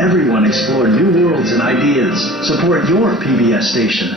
everyone explore new worlds and ideas. Support your PBS station.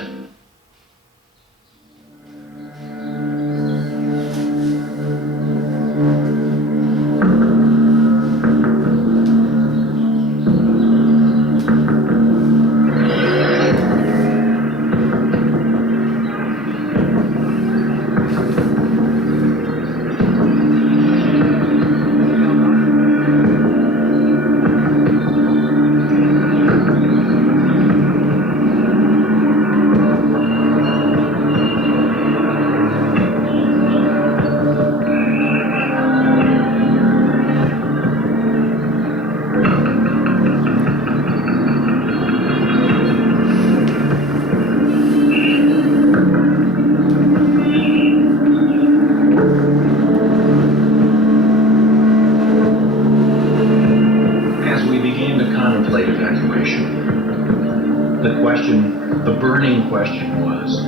The burning question was,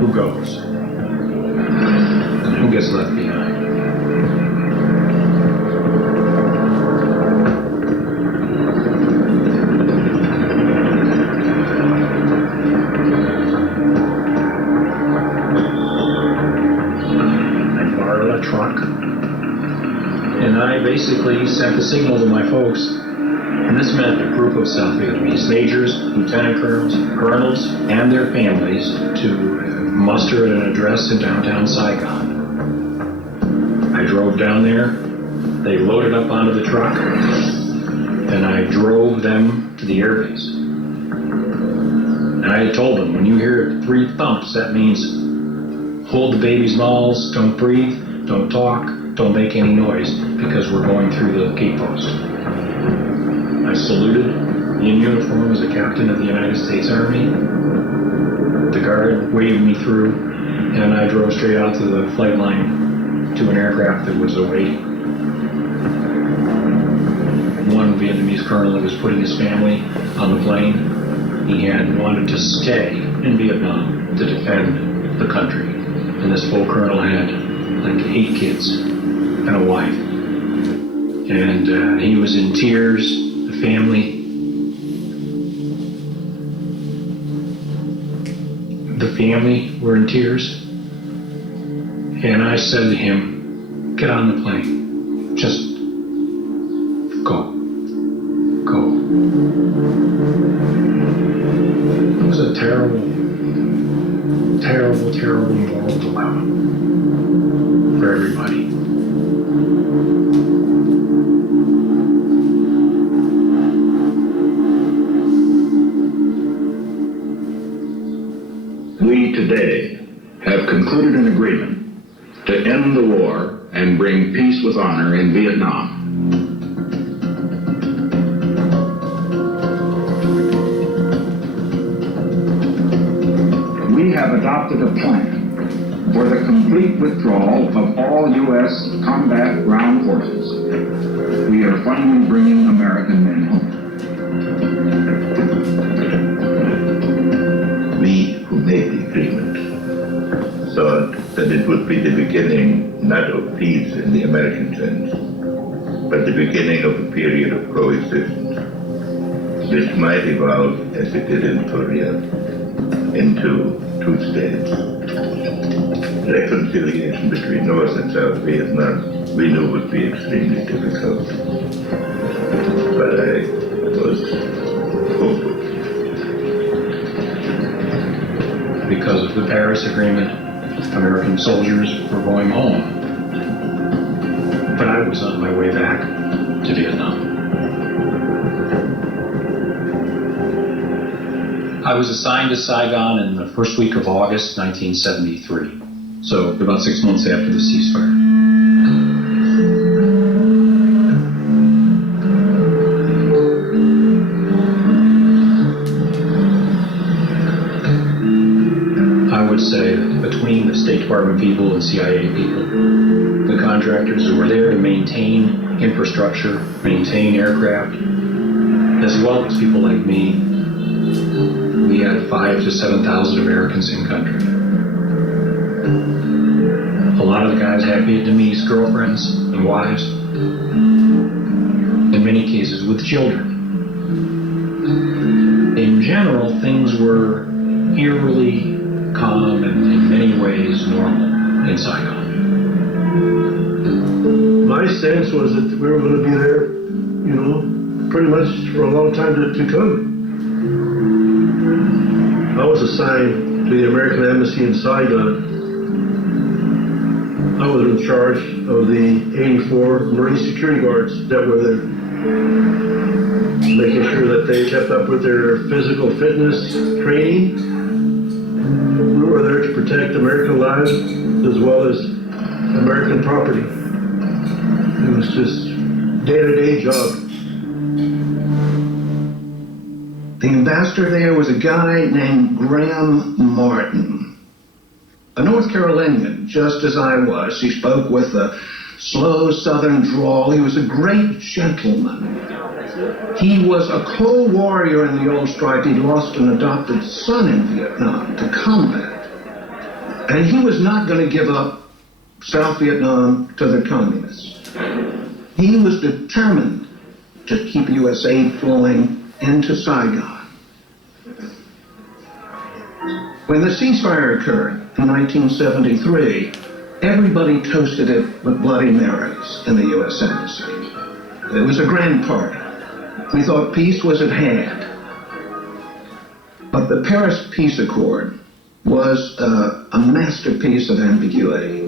who goes? And who gets left behind? I borrowed a truck, and I basically sent the signal to my folks. And this meant a group of South Vietnamese majors, lieutenant colonels, and their families to muster at an address in downtown Saigon. I drove down there, they loaded up onto the truck, and I drove them to the airbase. And I had told them, when you hear 3 thumps, that means hold the baby's mouths, don't breathe, don't talk, don't make any noise, because we're going through the gate post. I saluted in uniform as a captain of the United States Army. The guard waved me through, and I drove straight out to the flight line to an aircraft that was awaiting. One Vietnamese colonel that was putting his family on the plane, he had wanted to stay in Vietnam to defend the country. And this full colonel had like 8 kids and a wife. And he was in tears. The family were in tears, and I said to him, get on the plane, just go. It was a terrible moral dilemma for everybody. We today have concluded an agreement to end the war and bring peace with honor in Vietnam. We have adopted a plan for the complete withdrawal of all U.S. combat ground forces. We are finally bringing American men home. Made the agreement thought that it would be the beginning not of peace in the American sense, but the beginning of a period of coexistence. This might evolve, as it did in Korea, into 2 states. Reconciliation between North and South Vietnam we knew would be extremely difficult, but I was hopeful. Because of the Paris Agreement, American soldiers were going home. But I was on my way back to Vietnam. I was assigned to Saigon in the first week of August 1973, so about 6 months after the ceasefire. Say between the State Department people and CIA people, the contractors who were there to maintain infrastructure, maintain aircraft, as well as people like me, we had 5,000 to 7,000 Americans in country. A lot of the guys had Vietnamese girlfriends and wives, in many cases with children. In general, things were eerily calm and in many ways normal in Saigon. My sense was that we were going to be there, pretty much for a long time to come. I was assigned to the American Embassy in Saigon. I was in charge of the 84 Marine security guards that were there, making sure that they kept up with their physical fitness training. We were there to protect American lives as well as American property. It was just day-to-day job. The ambassador there was a guy named Graham Martin, a North Carolinian, just as I was. He spoke with a slow southern drawl. He was a great gentleman. He was a co-warrior in the old strife. He'd lost an adopted son in Vietnam to combat. And he was not going to give up South Vietnam to the communists. He was determined to keep U.S. aid flowing into Saigon. When the ceasefire occurred in 1973, everybody toasted it with Bloody Marys in the U.S. Embassy. It was a grand party. We thought peace was at hand. But the Paris Peace Accord was a masterpiece of ambiguity.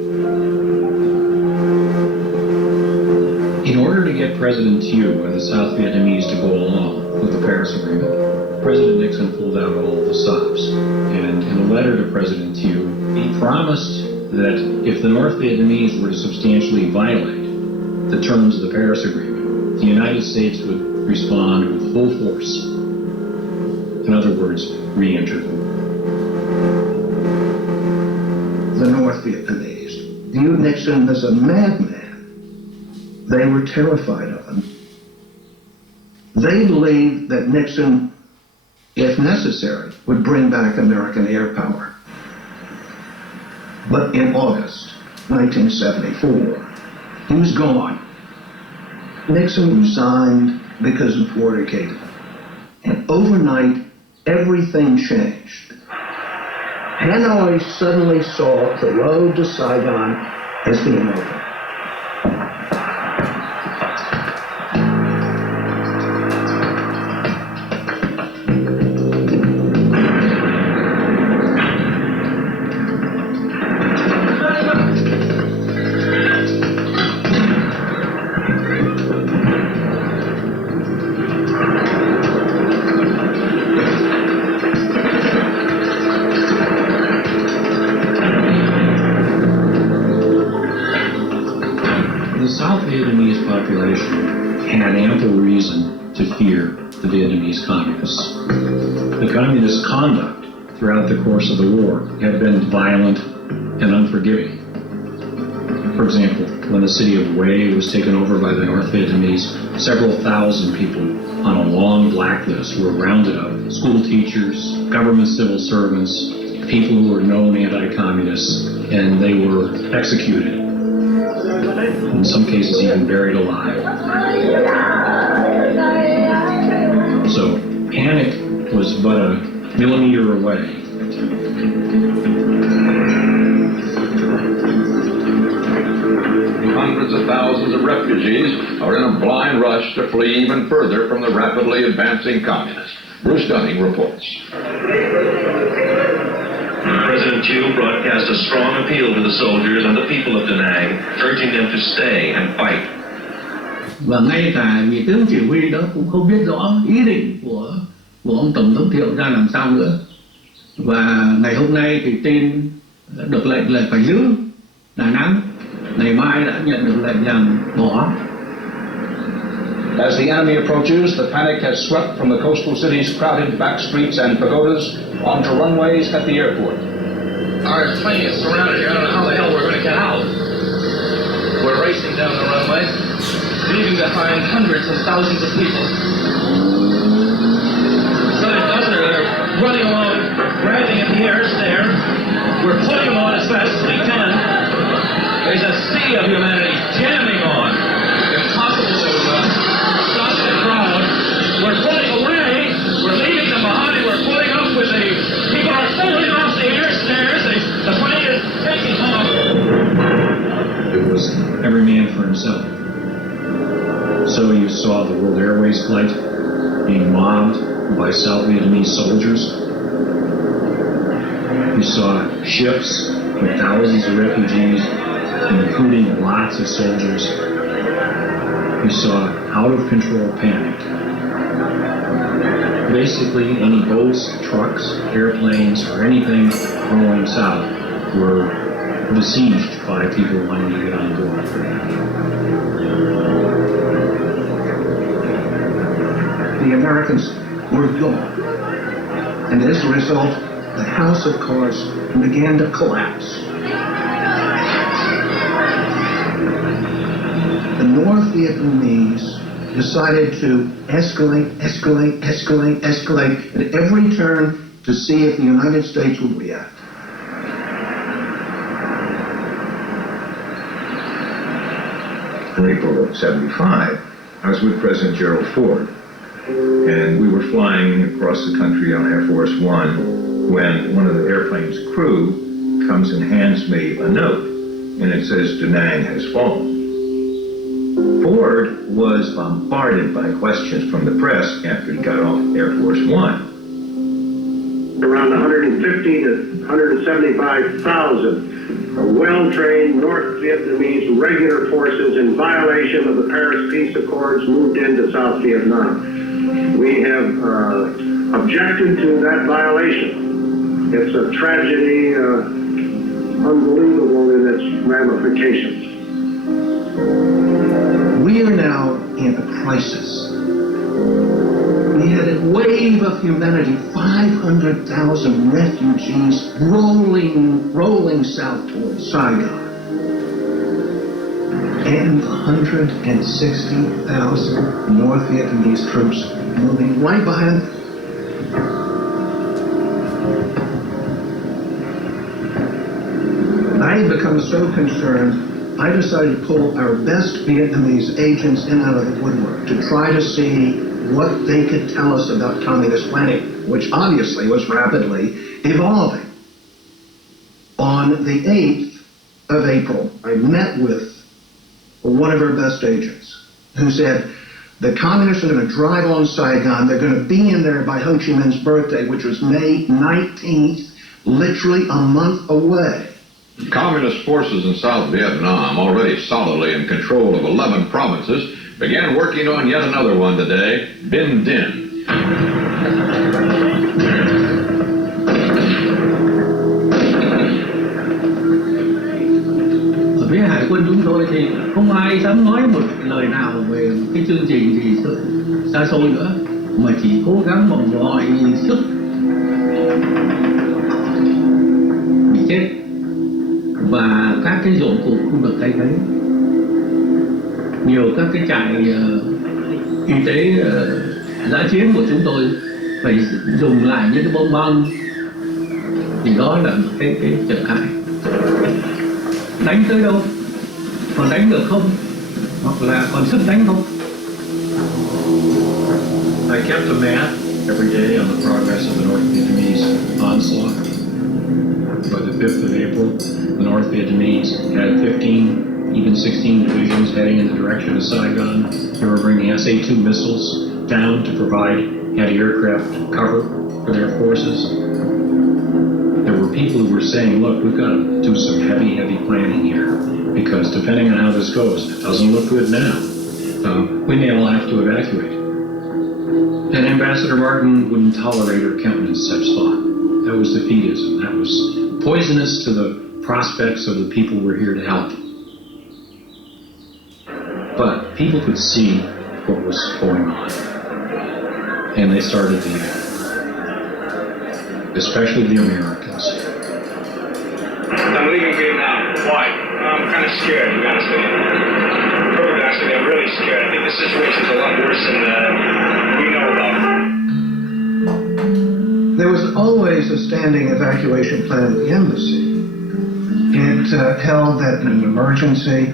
In order to get President Thieu and the South Vietnamese to go along with the Paris Agreement, President Nixon pulled out all the stops. And in a letter to President Thieu, he promised that if the North Vietnamese were to substantially violate the terms of the Paris Agreement, the United States would respond with full force. In other words, re-enter them. The North Vietnamese viewed Nixon as a madman. They were terrified of him. They believed that Nixon, if necessary, would bring back American air power. But in August 1974, he was gone. Nixon resigned because of Watergate. And overnight, everything changed. Hanoi suddenly saw the road to Saigon as being open. The South Vietnamese population had ample reason to fear the Vietnamese communists. The communist conduct throughout the course of the war had been violent and unforgiving. For example, when the city of Hue was taken over by the North Vietnamese, several thousand people on a long blacklist were rounded up. School teachers, government civil servants, people who were known anti-communists, and they were executed. In some cases even buried alive. So panic was but a millimeter away. Hundreds of thousands of refugees are in a blind rush to flee even further from the rapidly advancing communists. Bruce Dunning reports. President Thieu broadcast a strong appeal to the soldiers and the people of Da Nang, urging them to stay and fight. Và ngay cả vị tướng chỉ huy đó cũng không biết rõ ý định của ông Tổng thống Thiệu ra làm sao nữa. Và ngày hôm nay thì tin được lệnh là phải giữ Đà Nẵng. Ngày mai đã nhận được lệnh rằng bỏ. As the enemy approaches, the panic has swept from the coastal city's crowded back streets and pagodas onto runways at the airport. Our plane is surrounded here. I don't know how the hell we're going to get out. We're racing down the runway, leaving behind hundreds and thousands of people. They're running along, grabbing at the air stair. We're pulling them on as fast as we can. There's a sea of humanity jamming on. Impossible to stop the crowd. We're pulling away. We're leaving them behind. every man for himself. So you saw the World Airways flight being mobbed by South Vietnamese soldiers. You saw ships with thousands of refugees, including lots of soldiers. You saw out-of-control panic. Basically, any boats, trucks, airplanes, or anything going south were besieged by people wanting to get on board. The Americans were gone. And as a result, the house of cards began to collapse. The North Vietnamese decided to escalate at every turn to see if the United States would react. In April of '75, I was with President Gerald Ford, and we were flying across the country on Air Force One when one of the airplane's crew comes and hands me a note, and it says, "Da Nang has fallen." Ford was bombarded by questions from the press after he got off Air Force One. Around 150 to 175,000 well-trained North Vietnamese regular forces in violation of the Paris Peace Accords moved into South Vietnam. We have objected to that violation. It's a tragedy unbelievable in its ramifications. We are now in a crisis. We had a wave of humanity, 500,000 refugees rolling south towards Saigon. And 160,000 North Vietnamese troops moving right behind them. I had become so concerned, I decided to pull our best Vietnamese agents in out of the woodwork to try to see what they could tell us about communist planning, which obviously was rapidly evolving. On the 8th of April, I met with one of our best agents who said, the communists are going to drive on Saigon. They're going to be in there by Ho Chi Minh's birthday, which was May 19th, literally a month away. Communist forces in South Vietnam, already solidly in control of 11 provinces, began working on yet another one today, Binh Dinh. Ở phía hải quân chúng tôi thì không ai dám nói một lời nào về cái chương trình gì xa xôi nữa, mà chỉ cố gắng bằng mọi sức bị chết, và các cái dụng cụ không được thay thế. Nhiều các cái trại y tế dã chiến của chúng tôi phải dùng lại những cái bom băng, thì đó là một cái trở ngại. Đánh tới đâu, còn đánh được không, hoặc là còn sức đánh không. I kept a map every day on the progress of the North Vietnamese onslaught. By the 5th of April, the North Vietnamese had 15, even 16 divisions heading in the direction of Saigon. They were bringing SA-2 missiles down to provide anti-aircraft cover for their forces. There were people who were saying, look, we've got to do some heavy planning here, because depending on how this goes, it doesn't look good now. We may all have to evacuate. And Ambassador Martin wouldn't tolerate or countenance such thought. That was defeatism. That was poisonous to the prospects of the people we're here to help. But people could see what was going on, and they started to act, especially the Americans. I'm leaving Vietnam. Why? I'm kind of scared, to be honest with you. Perfectly honest with you, I'm really scared. I think the situation's a lot worse than we know about. There was always a standing evacuation plan at the embassy. It held that in an emergency,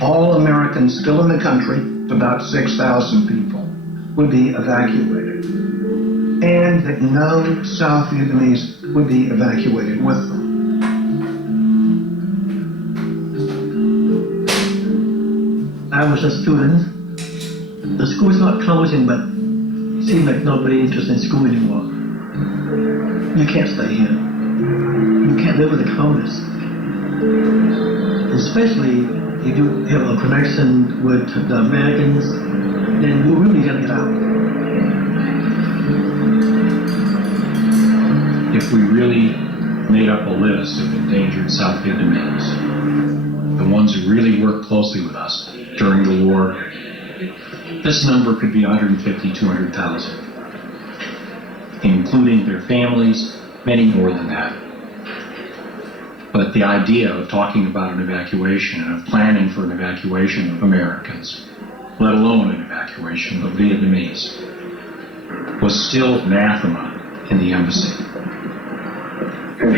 all Americans still in the country, about 6,000 people, would be evacuated, and that no South Vietnamese would be evacuated with them. I was a student. The school's not closing, but it seems like nobody interested in school anymore. You can't stay here. You can't live with the communists. Especially if you have a connection with the Americans, then you really gotta get out. If we really made up a list of endangered South Vietnamese, the ones who really worked closely with us during the war, this number could be 150, 200,000, including their families, many more than that. But the idea of talking about an evacuation and of planning for an evacuation of Americans, let alone an evacuation of Vietnamese, was still anathema in the embassy. If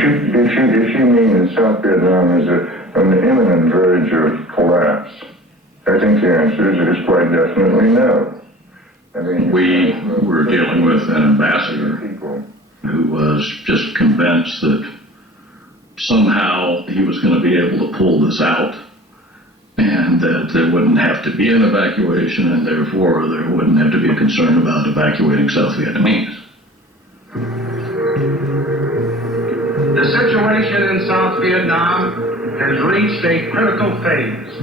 you mean that South Vietnam is on the imminent verge of collapse, I think the answer is quite definitely no. I mean, we were dealing with an ambassador who was just convinced that somehow he was going to be able to pull this out and that there wouldn't have to be an evacuation and therefore there wouldn't have to be a concern about evacuating South Vietnamese. The situation in South Vietnam has reached a critical phase,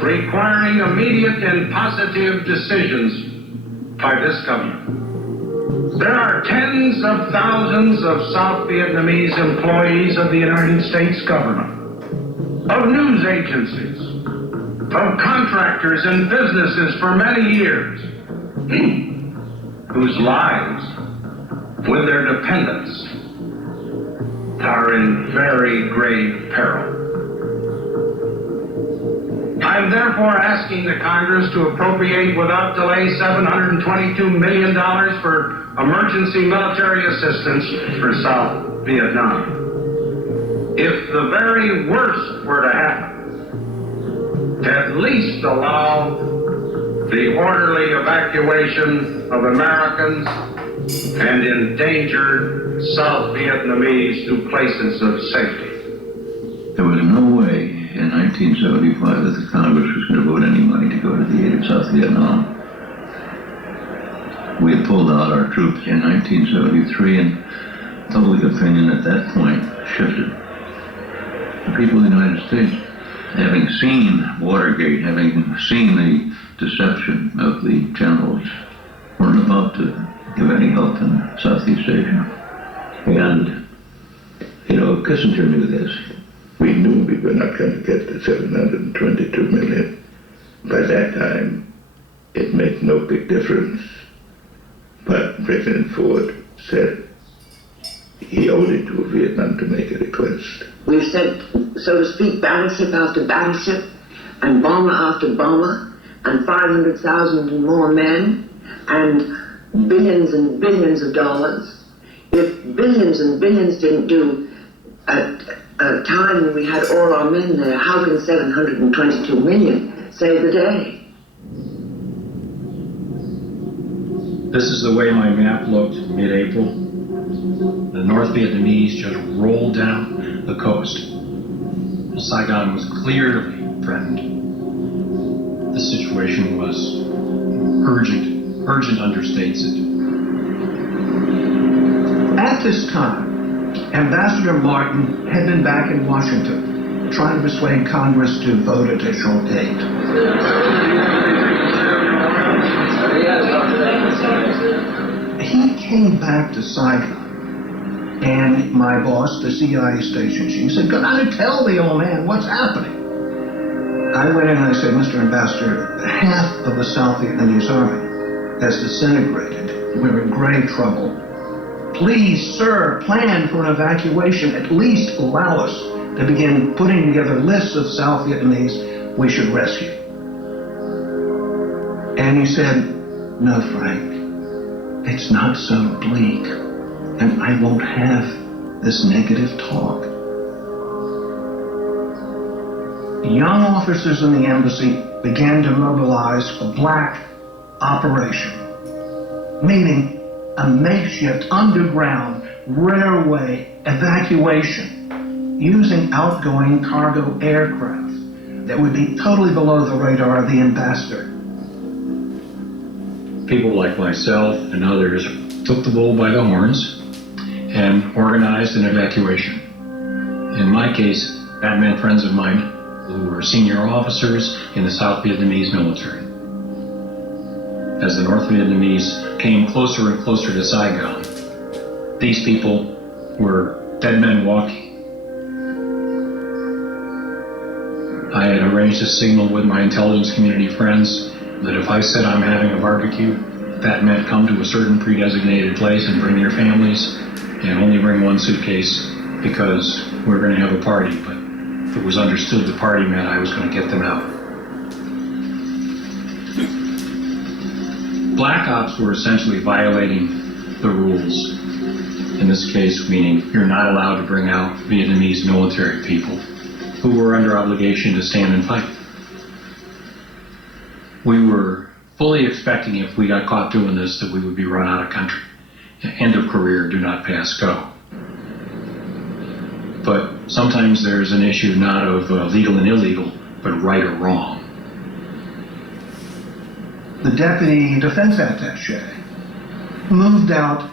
requiring immediate and positive decisions by this government. There are tens of thousands of South Vietnamese employees of the United States government, of news agencies, of contractors and businesses for many years, whose lives, with their dependents, are in very grave peril. I'm therefore asking the Congress to appropriate without delay $722 million for emergency military assistance for South Vietnam. If the very worst were to happen, at least allow the orderly evacuation of Americans and endangered South Vietnamese to places of safety. There was no way in 1975 that the Congress was going to vote any money to go to the aid of South Vietnam. We had pulled out our troops in 1973, and public opinion at that point shifted. The people of the United States, having seen Watergate, having seen the deception of the generals, weren't about to give any help in Southeast Asia. And, Kissinger knew this. We knew we were not going to get the 722 million. By that time, it made no big difference. But President Ford said he owed it to Vietnam to make a request. We've sent, so to speak, battleship after battleship, and bomber after bomber, and 500,000 and more men, and billions and billions of dollars. If billions and billions didn't do at a time when we had all our men there, how can 722 million save the day? This is the way my map looked mid-April. The North Vietnamese just rolled down the coast. Saigon was clearly threatened. The situation was urgent understates it. At this time, Ambassador Martin had been back in Washington, trying to persuade Congress to vote additional aid. He came back to Saigon, and my boss, the CIA station chief, said, "Go down and tell the old man what's happening." I went in and I said, "Mr. Ambassador, half of the South Vietnamese army has disintegrated. We're in grave trouble. Please, sir, plan for an evacuation. At least allow us to begin putting together lists of South Vietnamese we should rescue." And he said, "No, Frank, it's not so bleak, and I won't have this negative talk." Young officers in the embassy began to mobilize a black operation, meaning a makeshift underground railway evacuation using outgoing cargo aircraft that would be totally below the radar of the ambassador. People like myself and others took the bull by the horns and organized an evacuation. In my case, that meant friends of mine who were senior officers in the South Vietnamese military. As the North Vietnamese came closer and closer to Saigon, these people were dead men walking. I had arranged a signal with my intelligence community friends that if I said I'm having a barbecue, that meant come to a certain pre-designated place and bring your families and only bring one suitcase because we were going to have a party. But it was understood the party meant I was going to get them out. Black ops were essentially violating the rules. In this case, meaning you're not allowed to bring out Vietnamese military people who were under obligation to stand and fight. We were fully expecting if we got caught doing this that we would be run out of country. End of career, do not pass, go. But sometimes there's an issue not of legal and illegal, but right or wrong. The deputy defense attaché moved out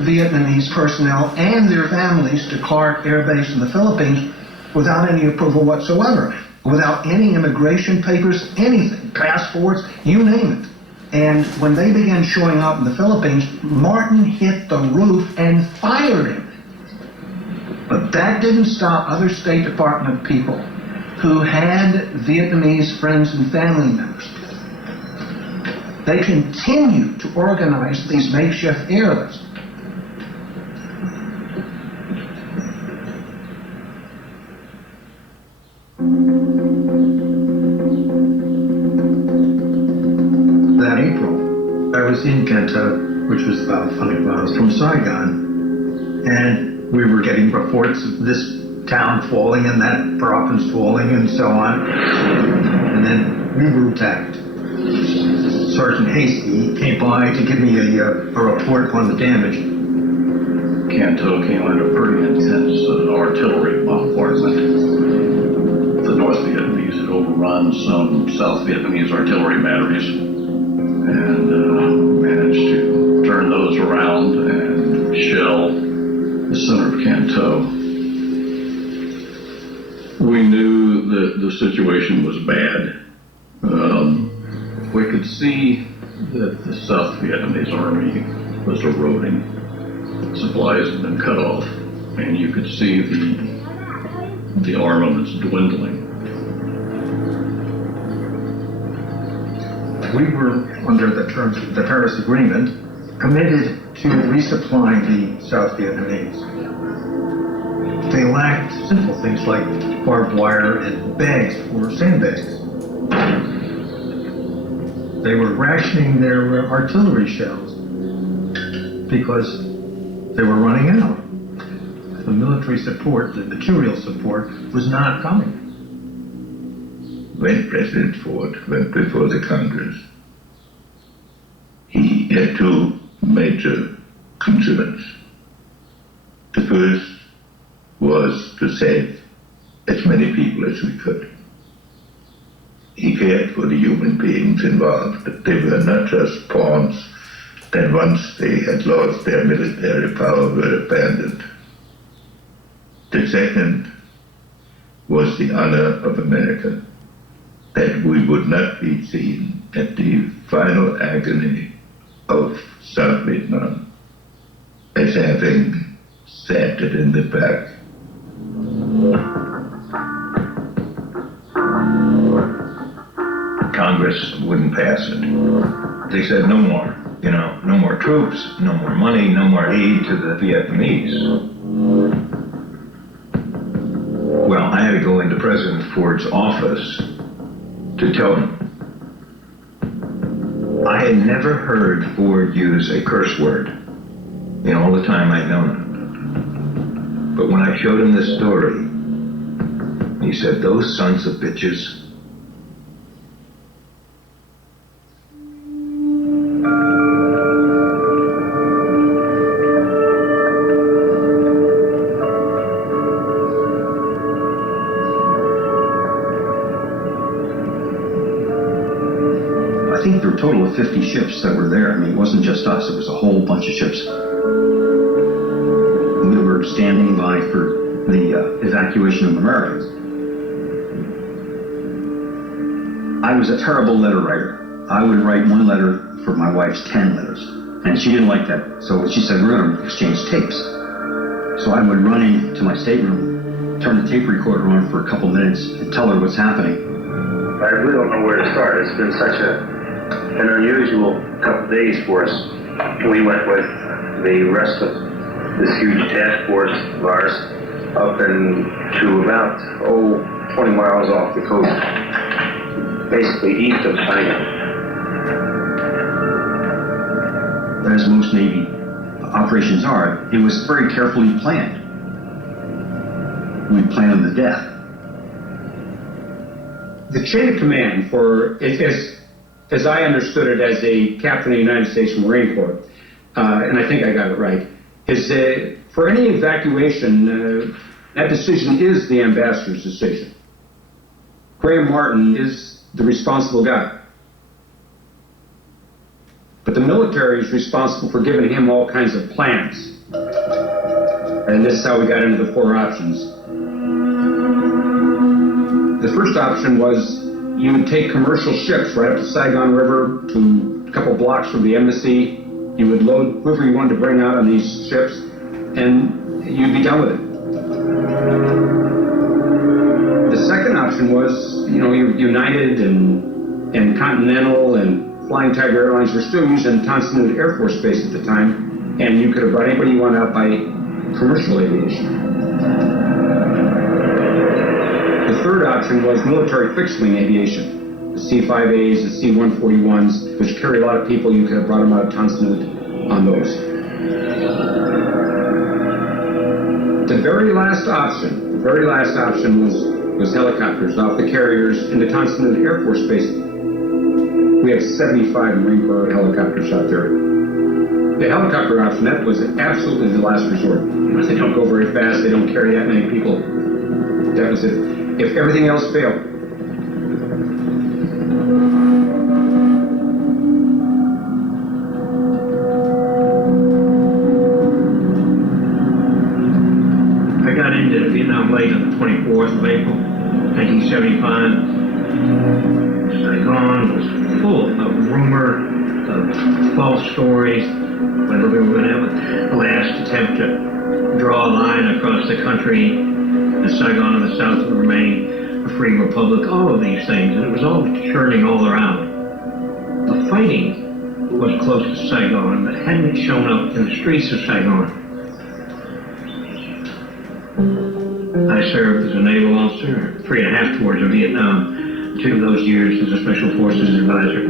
Vietnamese personnel and their families to Clark Air Base in the Philippines without any approval whatsoever, without any immigration papers, anything, passports, you name it. And when they began showing up in the Philippines, Martin hit the roof and fired him. But that didn't stop other State Department people who had Vietnamese friends and family members. They continued to organize these makeshift airlifts. That April, I was in Kenta, which was about 5 miles from Saigon, and we were getting reports of this town falling and that province falling and so on. And then we were attacked. Sergeant Hasty came by to give me a report on the damage. Canto came under pretty intense artillery bombardment. The North Vietnamese had overrun some South Vietnamese artillery batteries and managed to turn those around and shell the center of Canto. We knew that the situation was bad. We could see that the South Vietnamese army was eroding. Supplies had been cut off, and you could see the armaments dwindling. We were, under the terms of the Paris Agreement, committed to resupplying the South Vietnamese. They lacked simple things like barbed wire and bags or sandbags. They were rationing their artillery shells because they were running out. The military support, the material support, was not coming. When President Ford went before the Congress, he had two major concerns. The first was to save as many people as we could. He cared for the human beings involved, that they were not just pawns that once they had lost their military power were abandoned. The second was the honor of America, that we would not be seen at the final agony of South Vietnam as having sat it in the back. Congress wouldn't pass it. They said no more, no more troops, no more money, no more aid to the Vietnamese. Well, I had to go into President Ford's office to tell him. I had never heard Ford use a curse word in all the time I'd known him. But when I showed him this story, he said, "Those sons of bitches." I think there were a total of 50 ships that were there. I mean, it wasn't just us, it was a whole bunch of ships. We were standing by for the evacuation of Americans. I was a terrible letter writer. I would write one letter for my wife's 10 letters, and she didn't like that. So she said, we're going to exchange tapes. So I would run into my stateroom, turn the tape recorder on for a couple minutes, and tell her what's happening. I really don't know where to start. It's been such an unusual couple days for us. We went with the rest of this huge task force of ours up to about 20 miles off the coast, basically east of Saigon. As most Navy operations are, it was very carefully planned. We planned the death. The chain of command for, as I understood it as a captain of the United States Marine Corps, and I think I got it right, is for any evacuation, that decision is the ambassador's decision. Graham Martin is the responsible guy. But the military is responsible for giving him all kinds of plans. And this is how we got into the 4 options. The first option was you would take commercial ships right up the Saigon River to a couple blocks from the embassy. You would load whoever you wanted to bring out on these ships, and you'd be done with it. The second option was, United and Continental and Flying Tiger Airlines were still using Tonsanut Air Force Base at the time, and you could have brought anybody you want out by commercial aviation. The third option was military fixed-wing aviation. The C-5As, the C-141s, which carry a lot of people, you could have brought them out of Tonsanut on those. The very last option was helicopters off the carriers into Tonsanut Air Force Base. We have 75 Marine Corps helicopters out there. The helicopter option, that was absolutely the last resort. They don't go very fast, they don't carry that many people. That was it. If everything else failed. I got into Vietnam late on the 24th of April, 1975. Saigon was full of rumor, of false stories, whether we were going to have the last attempt to draw a line across the country, the Saigon and the South would remain a free republic, all of these things, and it was all churning all around. The fighting was close to Saigon, but hadn't shown up in the streets of Saigon. I served as a naval officer, 3.5 tours of Vietnam, 2 of those years as a Special Forces advisor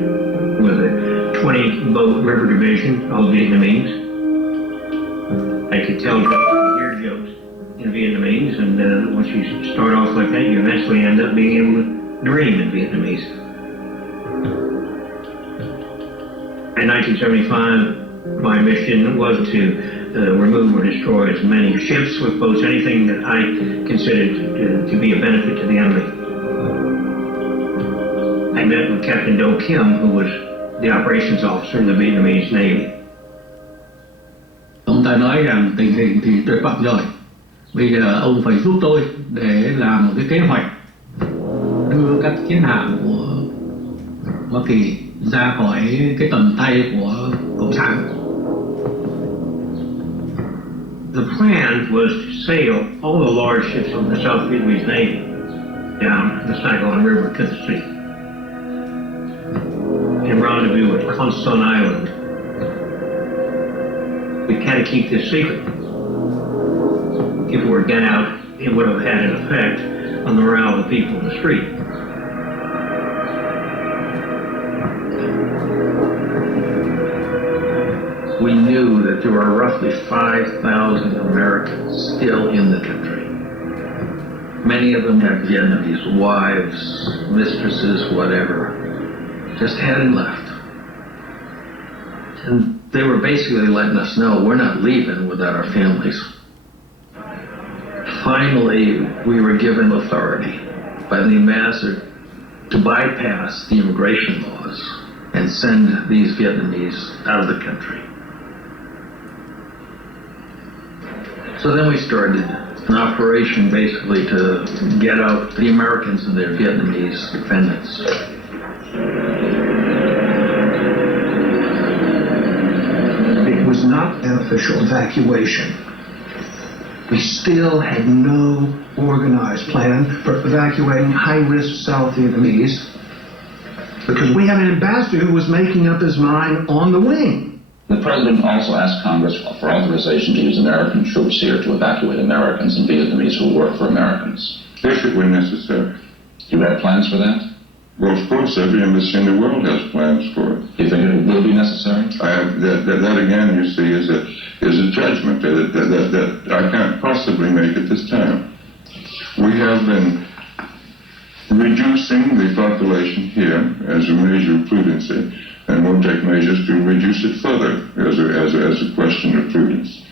with a 20-boat river division, all Vietnamese. I could tell jokes and hear jokes in Vietnamese, and once you start off like that, you eventually end up being able to dream in Vietnamese. In 1975, my mission was to remove or destroy as many ships with boats, anything that I considered to be a benefit to the enemy. I met with Captain Do Kim, who was the operations officer in the Vietnamese Navy. Ông ta nói rằng tình hình thì tuyệt vọng rồi. Bây giờ ông phải giúp tôi để làm một cái kế hoạch đưa các chiến hạm của Hoa Kỳ ra khỏi cái tầm tay của Cộng sản. The plan was to sail all the large ships of the South Vietnamese Navy down the Saigon River to the sea and rendezvous at Con Son Island. We had to keep this secret. If it were get out, it would have had an effect on the morale of the people in the street. We knew that there were roughly 5,000 Americans still in the country. Many of them had Vietnamese wives, mistresses, whatever, just hadn't left. And they were basically letting us know we're not leaving without our families. Finally, we were given authority by the ambassador to bypass the immigration laws and send these Vietnamese out of the country. So then we started an operation basically to get out the Americans and their Vietnamese defendants. It was not an official evacuation. We still had no organized plan for evacuating high-risk South Vietnamese because we had an ambassador who was making up his mind on the wing. The President also asked Congress for authorization to use American troops here to evacuate Americans and Vietnamese who work for Americans. If it were necessary. Do you have plans for that? Well, of course, every embassy in the world has plans for it. Do you think it will be necessary? That again, you see, is a judgment that I can't possibly make at this time. We have been reducing the population here as a measure of prudency, and we'll take measures to reduce it further as a question of prudence.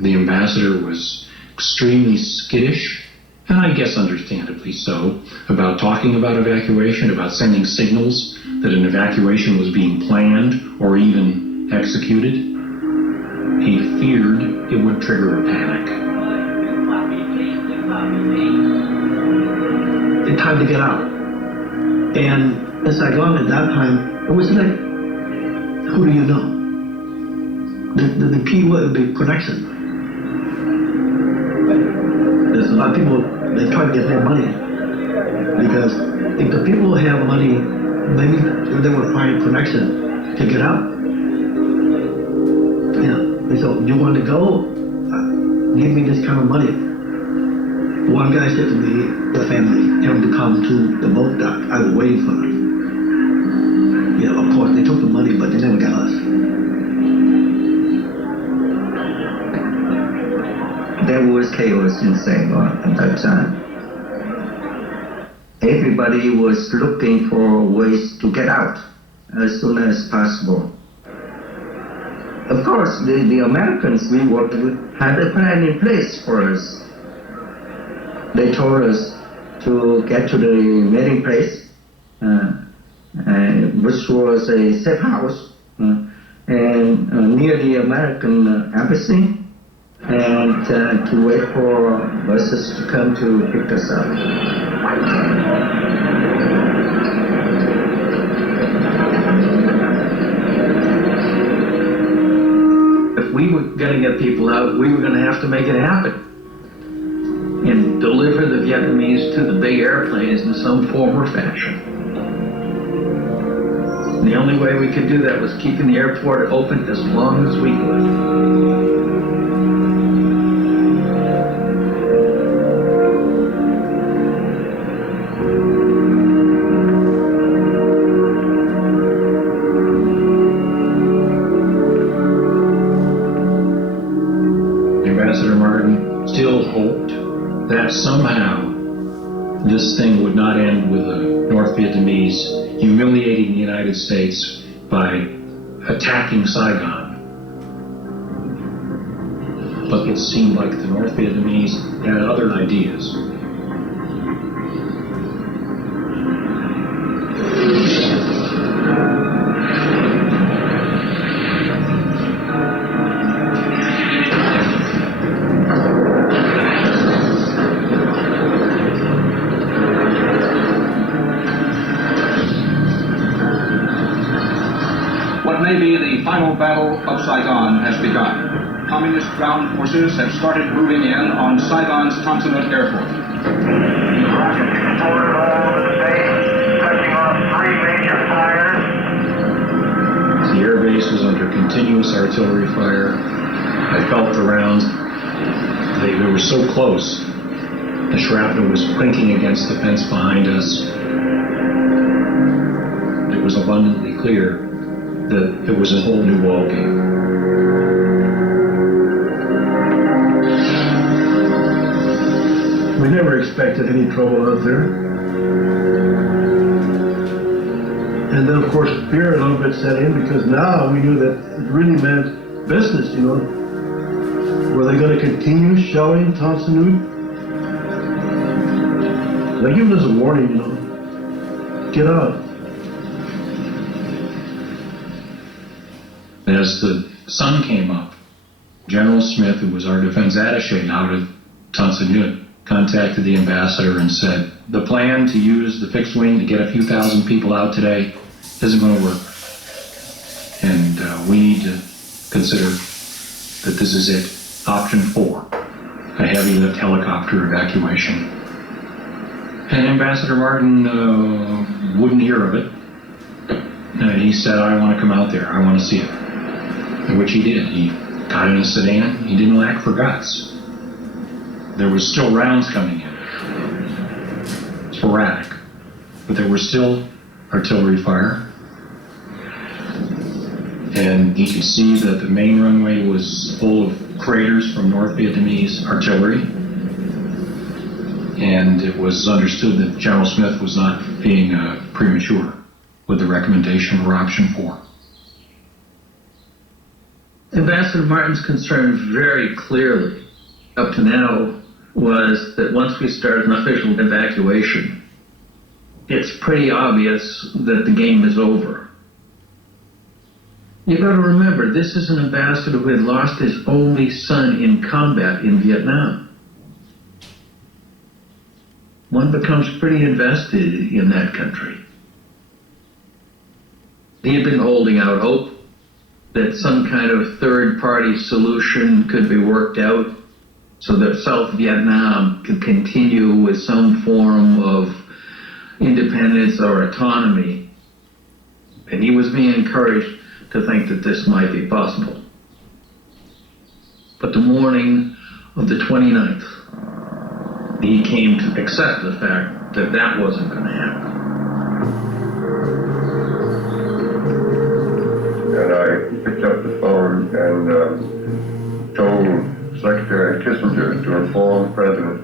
The ambassador was extremely skittish, and I guess understandably so, about talking about evacuation, about sending signals that an evacuation was being planned or even executed. He feared it would trigger a panic. It's time to get out. And in Saigon at that time, it was like, who do you know? The key word would be connection. There's a lot of people, they try to get their money. Because if the people have money, maybe they will find connection to get out. Yeah. So you want to go? Give me this kind of money. One guy said to me, the family, tell them to come to the boat dock. I was waiting for them. Of course, they took the money, but they never got us. There was chaos in Saigon at that time. Everybody was looking for ways to get out as soon as possible. Of course, the Americans we worked with had a plan in place for us. They told us to get to the meeting place, which was a safe house, and near the American embassy, and to wait for buses to come to pick us up. If we were going to get people out, we were going to have to make it happen and deliver the Vietnamese to the big airplanes in some form or fashion. And the only way we could do that was keeping the airport open as long as we could. Ambassador Martin still hoped that somehow this thing would not end with the North Vietnamese humiliating the United States by attacking Saigon. But it seemed like the North Vietnamese had other ideas. Maybe the final battle of Saigon has begun. Communist ground forces have started moving in on Saigon's Tan Son Nhut Airport. Rockets exploded all over the base, touching off 3 major fires. The air base was under continuous artillery fire. I felt the rounds. They were so close. The shrapnel was clinking against the fence behind us. It was abundantly clear that it was a whole new ballgame. We never expected any trouble out there. And then, of course, fear a little bit set in because now we knew that it really meant business, Were they going to continue shelling Tan Son Nhut? They gave us a warning, Get out. As the sun came up, General Smith, who was our defense attaché out at Tan Son Nhut, contacted the ambassador and said, the plan to use the fixed wing to get a few thousand people out today isn't going to work. And we need to consider that this is it. Option 4, a heavy lift helicopter evacuation. And Ambassador Martin wouldn't hear of it. And he said, I want to come out there. I want to see it. And which he did. He got in a sedan. He didn't lack for guts. There was still rounds coming in. Sporadic. But there was still artillery fire. And he could see that the main runway was full of craters from North Vietnamese artillery. And it was understood that General Smith was not being premature with the recommendation for option 4. Ambassador Martin's concern very clearly, up to now, was that once we start an official evacuation, it's pretty obvious that the game is over. You've got to remember, this is an ambassador who had lost his only son in combat in Vietnam. One becomes pretty invested in that country. He had been holding out hope that some kind of third-party solution could be worked out so that South Vietnam could continue with some form of independence or autonomy. And he was being encouraged to think that this might be possible. But the morning of the 29th, he came to accept the fact that that wasn't going to happen. And I picked up the phone and told Secretary Kissinger to inform the President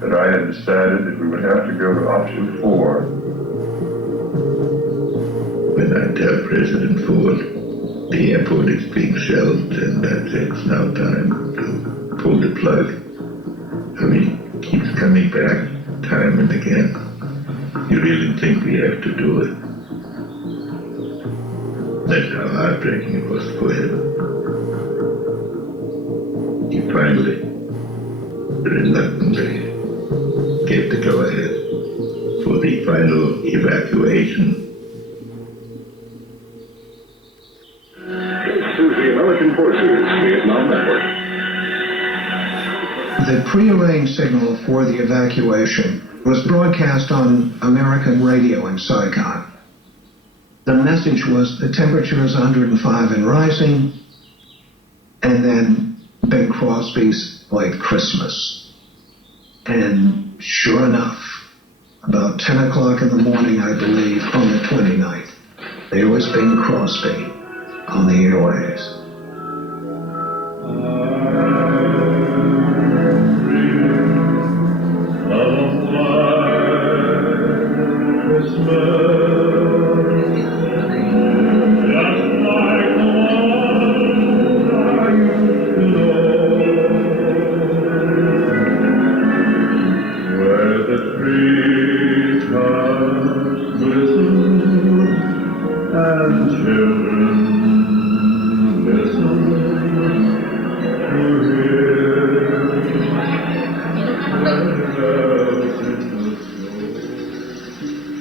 that I had decided that we would have to go to option 4. When I tell President Ford the airport is being shelled and that it's now time to pull the plug, I mean, it keeps coming back time and again. You really think we have to do it? That's how heartbreaking it was for him. He finally, reluctantly, gave the go-ahead for the final evacuation. This is the American Forces Vietnam Network. The prearranged signal for the evacuation was broadcast on American radio in Saigon. The message was the temperature is 105 and rising, and then Bing Crosby's White Christmas. And sure enough, about 10 o'clock in the morning, I believe, on the 29th, there was Bing Crosby on the airwaves.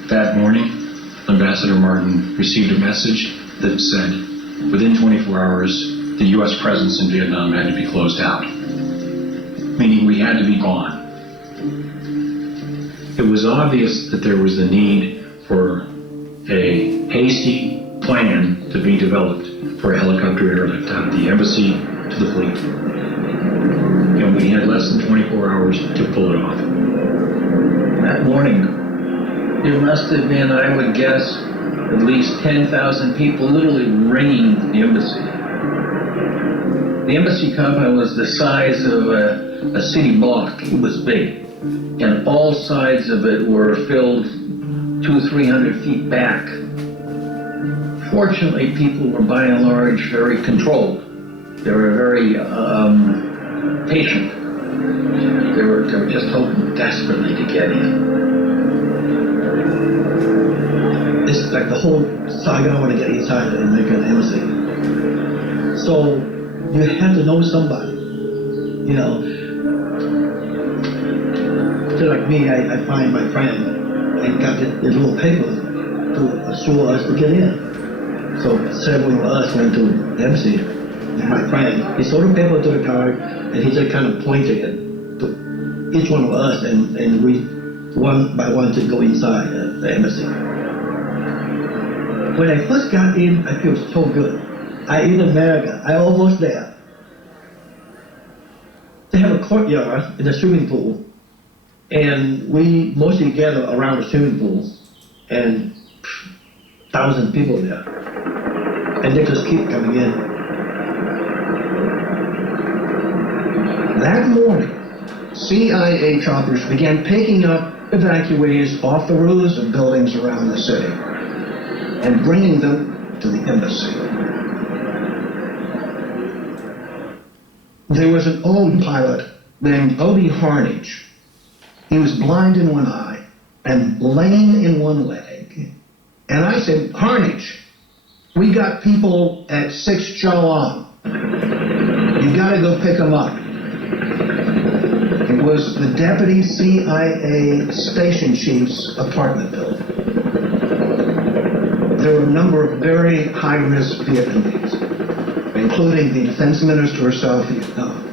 That morning, Ambassador Martin received a message that said, within 24 hours, the U.S. presence in Vietnam had to be closed out, meaning we had to be gone. It was obvious that there was a need for a hasty plan to be developed for a helicopter airlift out of the embassy to the fleet. And we had less than 24 hours to pull it off. That morning, there must have been, I would guess, at least 10,000 people literally ringing the embassy. The embassy compound was the size of a city block. It was big. And all sides of it were filled 200-300 feet back. Fortunately, people were by and large very controlled. They were very patient. They were just hoping desperately to get in. It's like the whole Saigon want to get inside and make an embassy. So you have to know somebody, you know. Just like me, I find my friend and got this little paper to assure us to get in. So several of us went to the embassy. And my friend, he sold the paper to the guard, and he just kind of pointed it to each one of us, and we one by one to go inside the embassy. When I first got in, I feel so good. I in America, I almost there. They have a courtyard in the swimming pool, and we mostly gather around the swimming pool, and 1,000 people there, and they just keep coming in. That morning, CIA choppers began picking up evacuees off the roofs of buildings around the city and bringing them to the embassy. There was an old pilot named Obie Harnage. He was blind in one eye and lame in one leg. And I said, Harnage, we got people at 6 Chaoan. You gotta go pick them up. It was the deputy CIA station chief's apartment building. There were a number of very high-risk Vietnamese, including the defense minister of South Vietnam,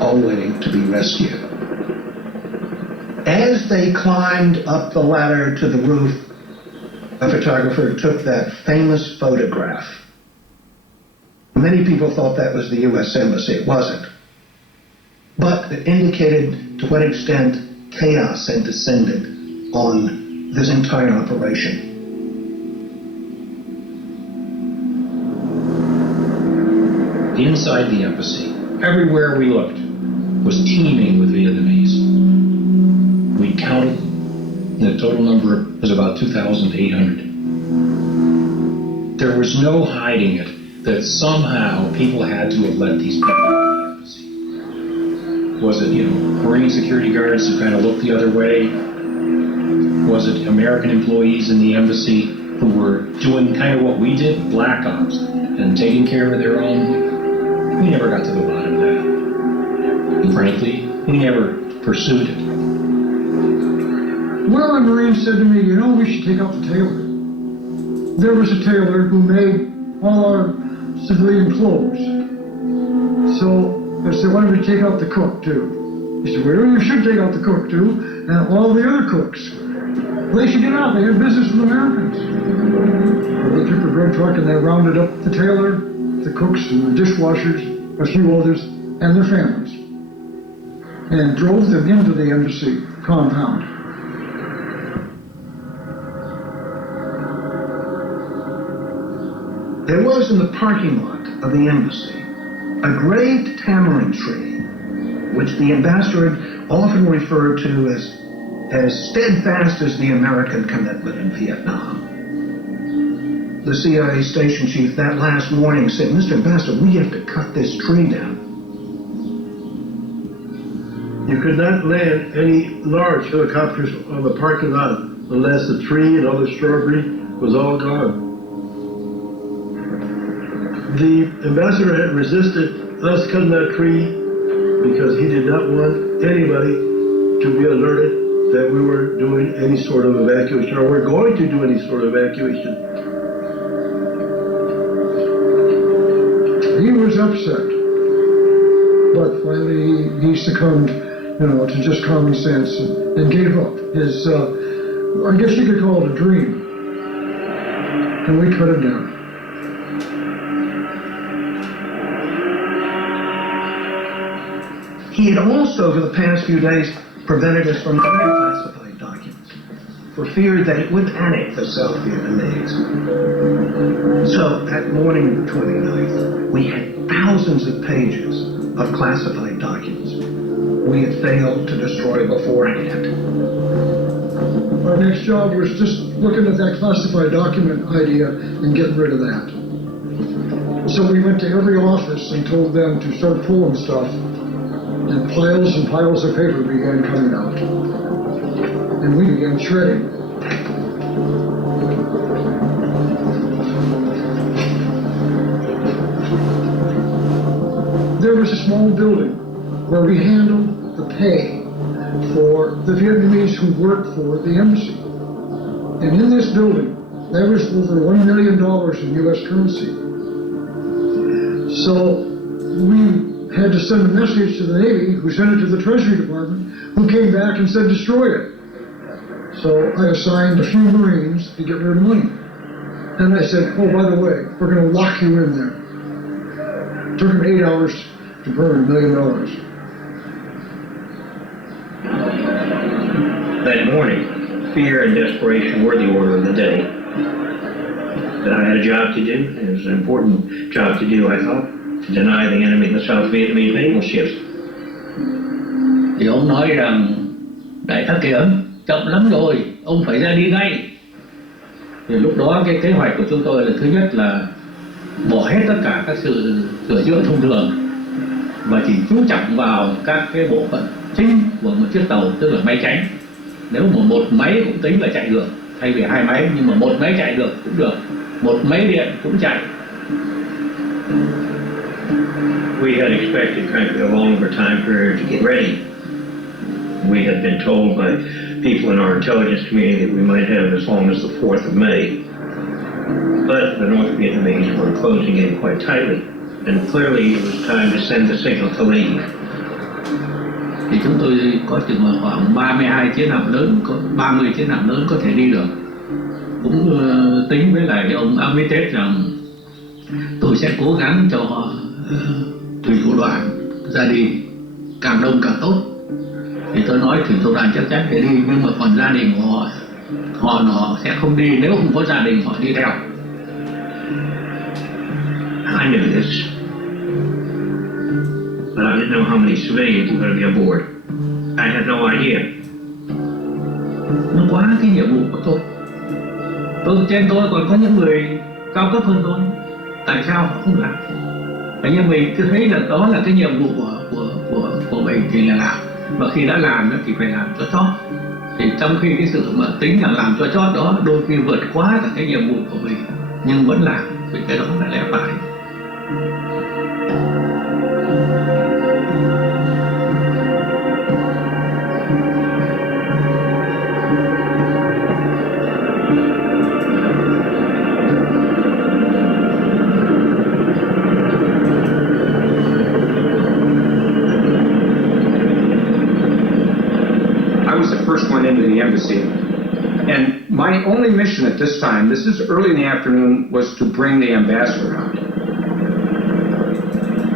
all waiting to be rescued. As they climbed up the ladder to the roof, a photographer took that famous photograph. Many people thought that was the U.S. Embassy. It wasn't. But it indicated to what extent chaos had descended on this entire operation. Inside the embassy, everywhere we looked, was teeming with Vietnamese. We counted, the total number was about 2,800. There was no hiding it that somehow people had to have let these people out of the embassy. Was it, Marine security guards who kind of looked the other way? Was it American employees in the embassy who were doing kind of what we did, black ops, and taking care of their own? We never got to the bottom of that. And frankly, we never pursued it. One of the Marines said to me, we should take out the tailor. There was a tailor who made all our civilian clothes. So I said, why don't we take out the cook too? He said, well, you should take out the cook too, and all the other cooks. They should get out. They had business with Americans. Well, they took the bread truck and they rounded up the tailor, the cooks, and the dishwashers, a few others, and their families, and drove them into the embassy compound. There was in the parking lot of the embassy a great tamarind tree, which the ambassador had often referred to as steadfast as the American commitment in Vietnam. The CIA station chief that last morning said, Mr. Ambassador, we have to cut this tree down. You could not land any large helicopters on the parking lot unless the tree and all the shrubbery was all gone. The ambassador had resisted us cutting that tree because he did not want anybody to be alerted that we were doing any sort of evacuation, or we're going to do any sort of evacuation. He was upset, but finally he succumbed, to just common sense and gave up his, I guess you could call it a dream, and we cut it down. He had also, for the past few days, prevented us from getting classified documents for fear that it would panic the South Vietnamese. So, that morning of the 29th, we had thousands of pages of classified documents we had failed to destroy beforehand. Our next job was just looking at that classified document idea and getting rid of that. So we went to every office and told them to start pulling stuff. And piles of paper began coming out. And we began shredding. small building where we handled the pay for the Vietnamese who worked for the embassy. And in this building, there was over $1 million in U.S. currency. So we had to send a message to the Navy, who sent it to the Treasury Department, who came back and said, destroy it. So I assigned a few Marines to get rid of money. And I said, oh, by the way, we're going to lock you in there. It took them 8 hours to burn $1 million. That morning, fear and desperation were the order of the day. That I had a job to do. It was an important job to do, I thought, to deny the enemy the South Vietnamese naval ships. Thì ông nói rằng đại tá Kiểm, chậm lắm rồi, ông phải ra đi ngay. Thì lúc đó cái kế hoạch của chúng tôi là thứ nhất là bỏ hết tất cả các sự sửa chữa thông thường và chỉ chú trọng vào các cái bộ phận chính của một chiếc tàu, tức là máy tránh. Nếu mà một máy cũng tính là chạy được, thay vì 2 máy, nhưng mà một máy chạy được cũng được, một máy điện cũng chạy. We had expected, frankly, a longer time period to get ready. We had been told by people in our intelligence community that we might have as long as the 4th of May. But the North Vietnamese were closing in quite tightly, and clearly it was time to send the signal to leave. Thì chúng tôi có chừng khoảng 32 chiến hạm lớn, có 30 chiến hạm lớn có thể đi được. Cũng tính với lại ông Armitage rằng tôi sẽ cố gắng cho họ thủy thủ đoàn ra đi càng đông càng tốt. Thì tôi nói thủy thủ đoàn chắc chắn sẽ đi, nhưng mà còn gia đình của họ sẽ không đi nếu không có gia đình họ đi theo. I knew this, but I didn't know how many civilians were going to be aboard. I had no idea. Nó quá cái nhiệm vụ của tôi. Trên tôi còn có những người cao cấp hơn tôi. Tại sao họ không làm? Thế nhưng mình cứ thấy là đó là cái nhiệm vụ của mình thì là làm. Và khi đã làm thì phải làm cho chót. Thì trong khi cái sự mà tính là làm cho chót đó đôi khi vượt quá cả cái nhiệm vụ của mình, nhưng vẫn làm, vì cái đó là lẽ phải. Into the embassy, and my only mission at this time, this is early in the afternoon, was to bring the ambassador out.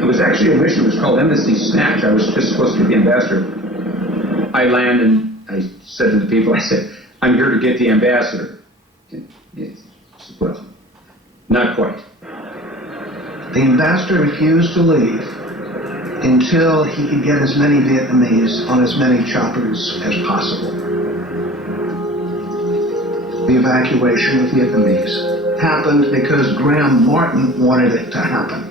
It was actually a mission, it was called Embassy Snatch. I was just supposed to be the ambassador. I land and I said to the people, I said, I'm here to get the ambassador. Well, not quite. The ambassador refused to leave until he could get as many Vietnamese on as many choppers as possible. The evacuation of Vietnamese happened because Graham Martin wanted it to happen.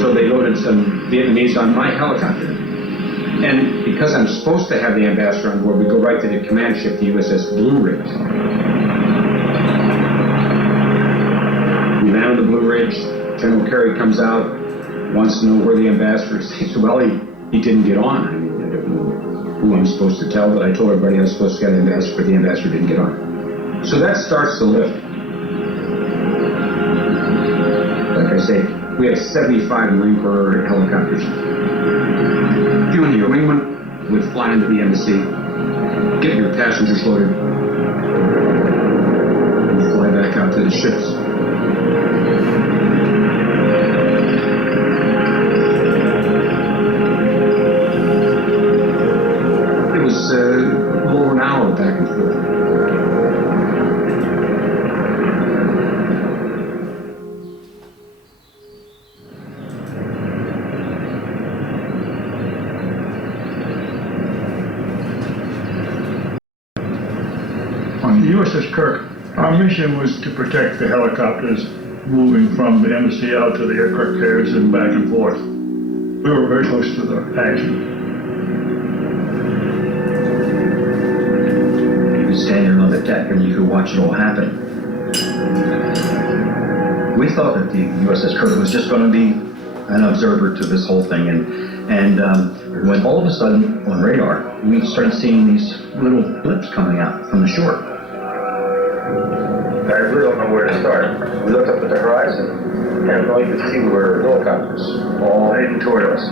So they loaded some Vietnamese on my helicopter. And because I'm supposed to have the ambassador on board, we go right to the command ship, the USS Blue Ridge. We land on the Blue Ridge. General Kerry comes out, wants to know where the ambassador is. He said, well, he didn't get on. I mean, I don't know who I'm supposed to tell, but I told everybody I was supposed to get an ambassador, but the ambassador didn't get on. So that starts the lift. Like I say, we have 75 Marine Corps helicopters. You and your wingman would fly into the embassy, get your passengers loaded, and fly back out to the ships. It was over an hour back and forth. On the USS Kirk, our mission was to protect the helicopters moving from the embassy out to the aircraft carriers and back and forth. We were very close to the action. flight deck and you could watch it all happen. We thought that the USS Curtis was just going to be an observer to this whole thing, and when all of a sudden on radar we started seeing these little blips coming out from the shore. I really don't know where to start. We looked up at the horizon, and all you could see were helicopters, all heading toward us.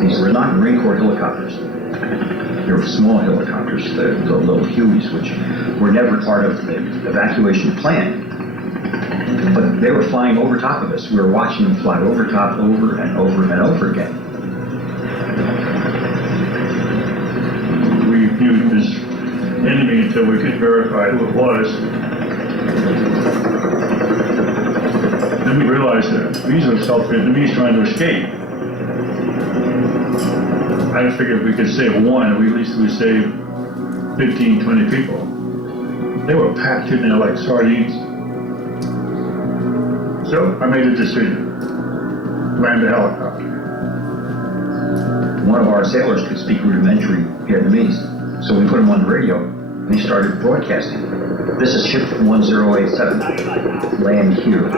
These were not Marine Corps helicopters. They were small helicopters, the little Hueys, which were never part of the evacuation plan. But they were flying over top of us. We were watching them fly over top, over and over and over again. We viewed this enemy until we could verify who it was. Then we realized that these are South Vietnamese trying to escape. I figured if we could save one, at least we save 15, 20 people. They were packed in there like sardines. So I made a decision. Land the helicopter. One of our sailors could speak rudimentary Vietnamese, so we put him on the radio and he started broadcasting. This is ship 1087. Land here.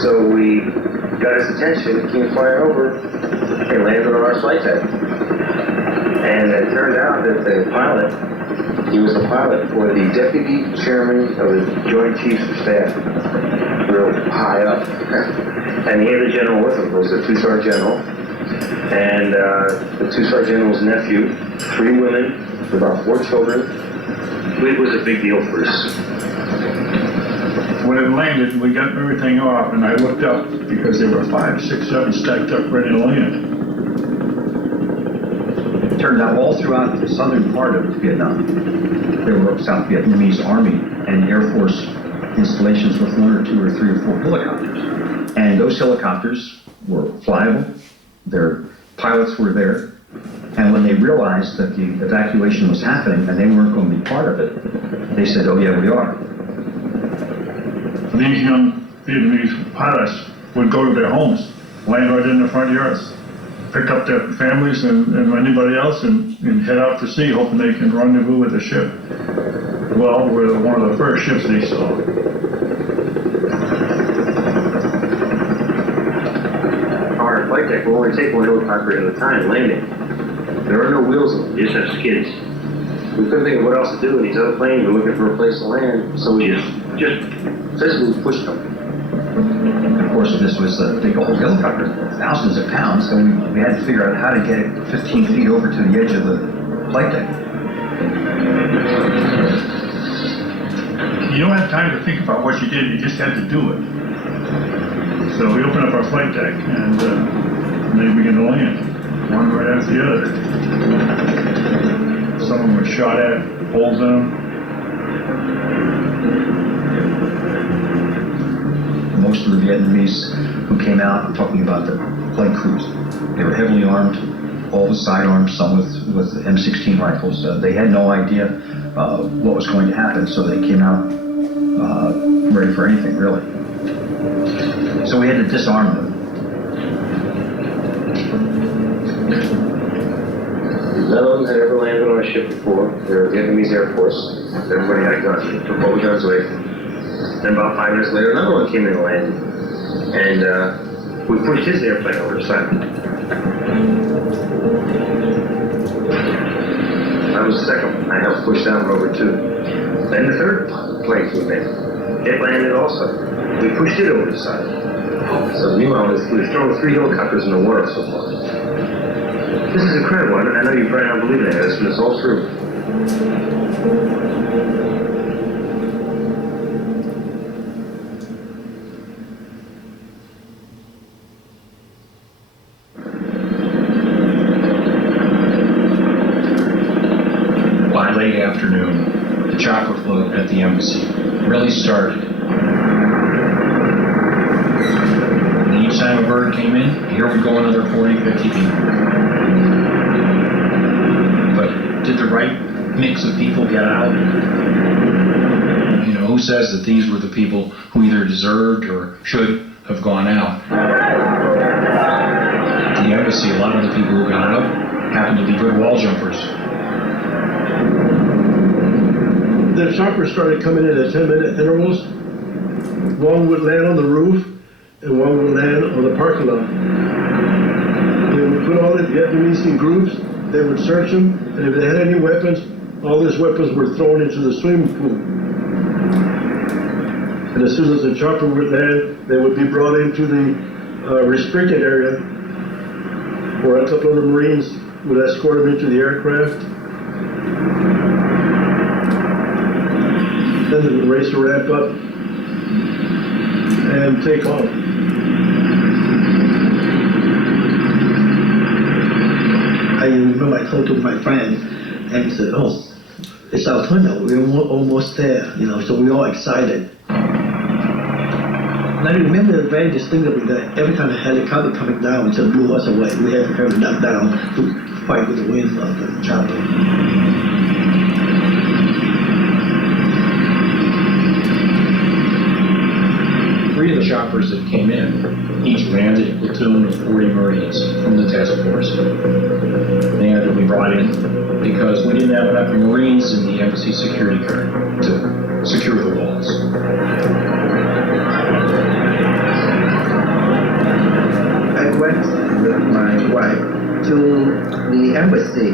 So we got his attention, came flying over, and landed on our flight deck. And it turned out that the pilot, he was the pilot for the deputy chairman of the Joint Chiefs of Staff, real high up. And he had a general with him, it was a two-star general. And the two-star general's nephew, 3 women, about 4 children. It was a big deal for us. When it landed, we got everything off, and I looked up because there were 5, 6, 7 stacked up ready to land. It turned out all throughout the southern part of Vietnam, there were South Vietnamese Army and Air Force installations with 1 or 2 or 3 or 4 helicopters. And those helicopters were flyable, their pilots were there, and when they realized that the evacuation was happening and they weren't going to be part of it, they said, oh yeah, we are. These young Vietnamese pilots would go to their homes, land right in the front yards, pick up their families and anybody else and head out to sea, hoping they can rendezvous with the ship. Well, we're one of the first ships they saw. Our flight deck will only take 1 helicopter at a time landing. There are no wheels on them, you just have skids. We couldn't think of what else to do, and these other planes were looking for a place to land, so we just physically pushed them. Of course, this was a big old helicopter, thousands of pounds, so we had to figure out how to get it 15 feet over to the edge of the flight deck. You don't have time to think about what you did, you just had to do it. So we opened up our flight deck and they began to land, one right after the other. Some of them were shot at, holes in them. Most of the Vietnamese who came out talking about the flight crews, they were heavily armed, all with sidearms, some with M16 rifles. They had no idea what was going to happen, so they came out ready for anything, really. So we had to disarm them. None of them had ever landed on a ship before. They were Vietnamese Air Force. Everybody had a gun. Took all the guns away. Then about 5 minutes later, another one came in and landed. And we pushed his airplane over the side. That was the second one. I helped push that one over too. Then the third plane came in. It landed also. We pushed it over the side. So meanwhile, we've thrown 3 helicopters in the water so far. This is incredible. I know you probably don't believe in this, but it's all true. By late afternoon, the chopper float at the embassy really started. And each time a bird came in, here would go another 40, 50 people. But did the right mix of people get out? You know, who says that these were the people who either deserved or should have gone out? At the embassy, a lot of the people who got out happened to be good wall jumpers. the choppers started coming in at 10-minute intervals. One would land on the roof, and one would land on the parking lot. They would put all the Vietnamese in groups, they would search them, and if they had any weapons, all these weapons were thrown into the swimming pool. And as soon as the chopper would land, they would be brought into the restricted area, where a couple of the Marines would escort them into the aircraft. Then they would race the ramp up and take off. I remember I told to my friend and said, "Oh, it's our tunnel. We're almost there," so we're all excited. And I remember very distinctly that every time a helicopter coming down, it just blew us away. We had to duck down to fight with the wind of the chopper. Three of the choppers that came in, each landed a platoon of 40 Marines from the task force. They had to be brought in because we didn't have enough Marines in the embassy security guard to secure the walls. I went with my wife to the embassy.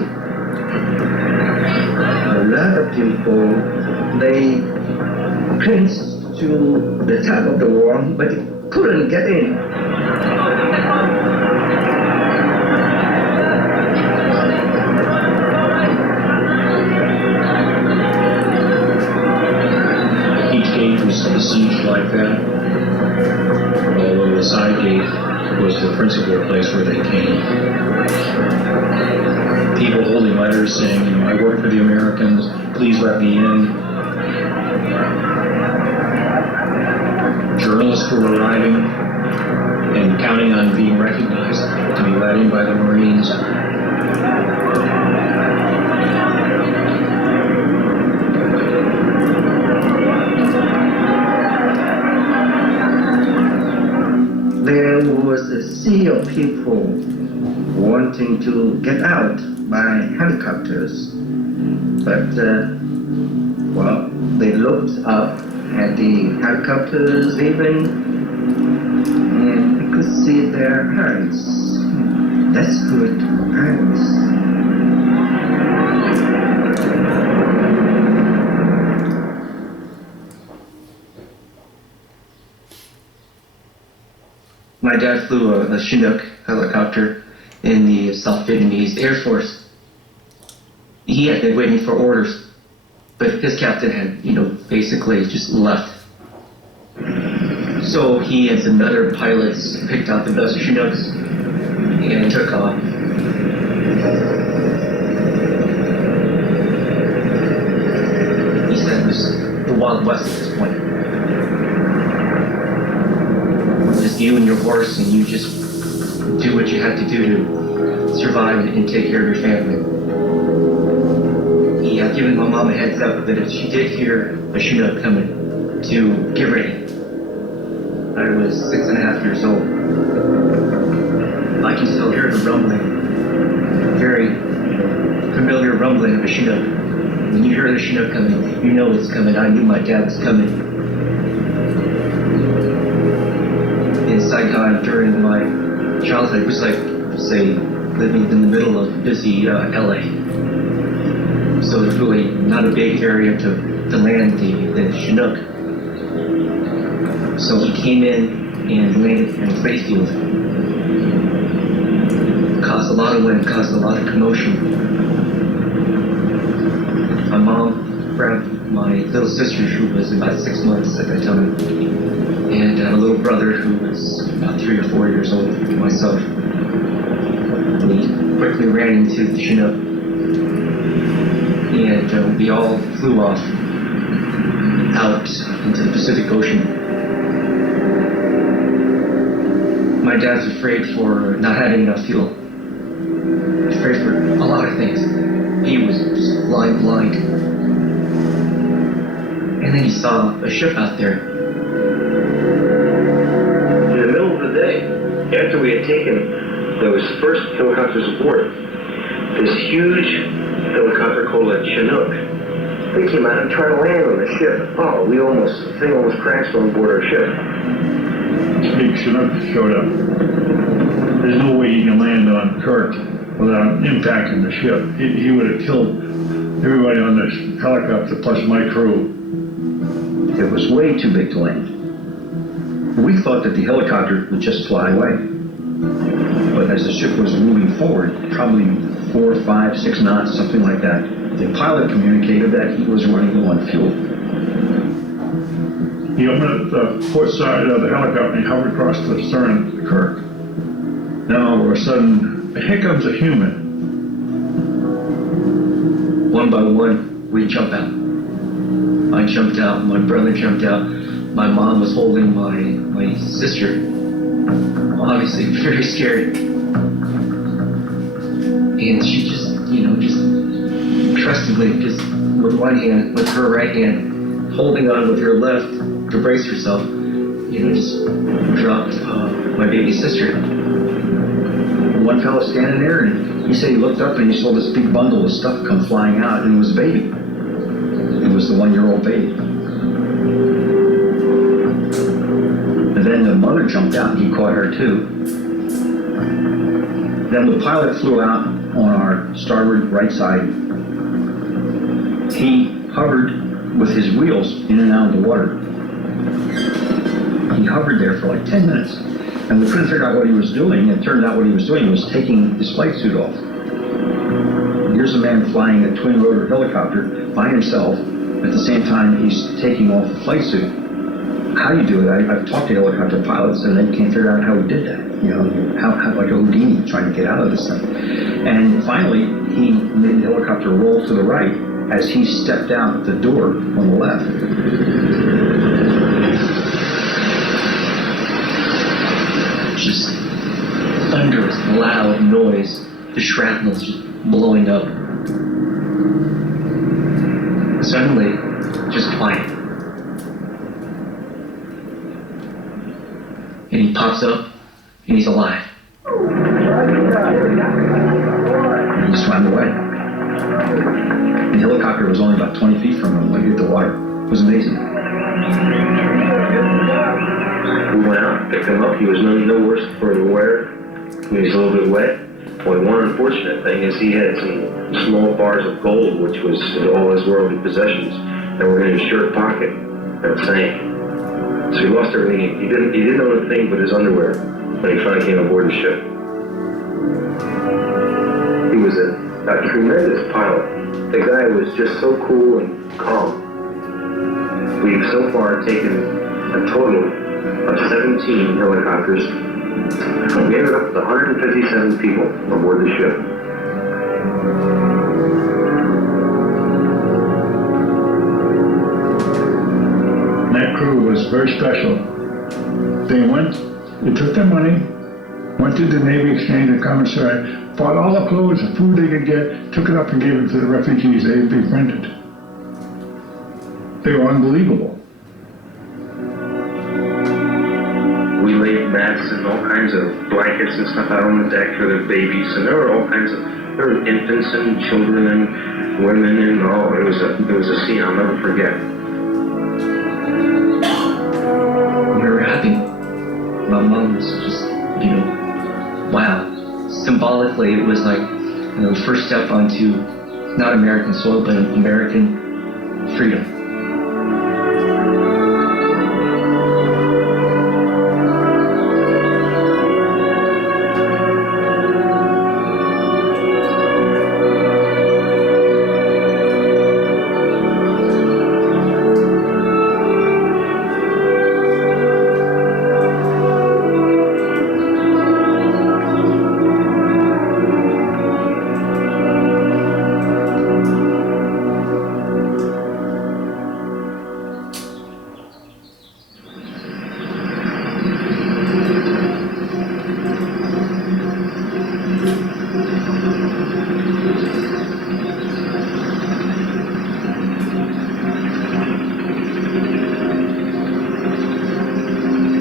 A lot of people, they clinched to the top of the wall, but couldn't get in. Each gate was besieged like that, although the side gate was the principal place where they came. People holding letters saying, "I work for the Americans, please let me in." Journalists were arriving and counting on being recognized to be let in by the Marines. There was a sea of people wanting to get out by helicopters, but they looked up at the helicopters even, and you could see their eyes. That's good eyes. My dad flew a Chinook helicopter in the South Vietnamese Air Force. He had been waiting for orders, but his captain had, basically just left. So he and some other pilots picked out the best Chinooks and took off. He said it was the Wild West at this point. Just you and your horse, and you just do what you have to do to survive and take care of your family. He had given my mom a heads up that if she did hear a Chinook coming, to get ready. I was 6.5 years old. I can still hear the rumbling, very familiar rumbling of a Chinook. When you hear the Chinook coming, you know it's coming. I knew my dad was coming. In Saigon during my childhood, it was like, say, living in the middle of busy LA. So it's really not a big area to land the Chinook. So he came in and landed in Fairfield. Caused a lot of wind, caused a lot of commotion. My mom grabbed my little sister, who was about 6 months at that time, and a little brother who was about 3 or 4 years old, myself. We quickly ran into the Chinook, and we all flew off out into the Pacific Ocean. My dad's afraid for not having enough fuel. Afraid for a lot of things. He was just flying blind. And then he saw a ship out there. In the middle of the day, after we had taken those first helicopters aboard, this huge helicopter called a Chinook They came out and tried to land on the ship. Oh, the thing almost crashed on board our ship. Big Chinook showed up. There's no way he can land on Kirk without impacting the ship. He would have killed everybody on the helicopter plus my crew. It was way too big to land. We thought that the helicopter would just fly away. But as the ship was moving forward, probably 4, 5, 6 knots, something like that, the pilot communicated that he was running low on fuel. He opened up the port side of the helicopter and he hovered across the stern of the Kirk. Now all of a sudden, here comes a human. One by one, we jump out. I jumped out, my brother jumped out, my mom was holding my sister, obviously very scared. And she just, just trustingly, just with one hand, with her right hand, holding on with her left to brace herself, just dropped my baby sister. One fellow standing there, and he said he looked up and he saw this big bundle of stuff come flying out, and it was a baby. It was the 1-year-old baby. And then the mother jumped out and he caught her too. Then the pilot flew out on our starboard right side. He hovered with his wheels in and out of the water. He hovered there for like 10 minutes. And we couldn't figure out what he was doing. It turned out what he was doing was taking his flight suit off. Here's a man flying a twin-rotor helicopter by himself. At the same time, he's taking off the flight suit. How you do it? I've talked to helicopter pilots, and they can't figure out how he did that. How like a Houdini trying to get out of this thing. And finally, he made the helicopter roll to the right as he stepped out the door on the left. Just thunderous, loud noise. The shrapnel's just blowing up. Suddenly, just quiet. And he pops up, and he's alive. And he swam away. The helicopter was only about 20 feet from him when he hit the water. It was amazing. We went out, picked him up. He was no worse for the wear. He was a little bit wet. Well, one unfortunate thing is he had some small bars of gold, which was all his worldly possessions, that were in his shirt pocket that sank. So he lost everything. He didn't own a thing but his underwear when he finally came aboard the ship. He was a tremendous pilot. The guy was just so cool and calm. We've so far taken a total of 17 helicopters. We ended up with 157 people aboard the ship. That crew was very special. They took their money, went to the Navy Exchange and Commissary, bought all the clothes and food they could get, took it up and gave it to the refugees they had befriended. They were unbelievable. We laid mats and all kinds of blankets and stuff out on the deck for the babies, and there were infants and children and women and all. It was a scene I'll never forget. We were happy. My mom was just, wow. Symbolically, it was like, the first step onto not American soil, but American freedom.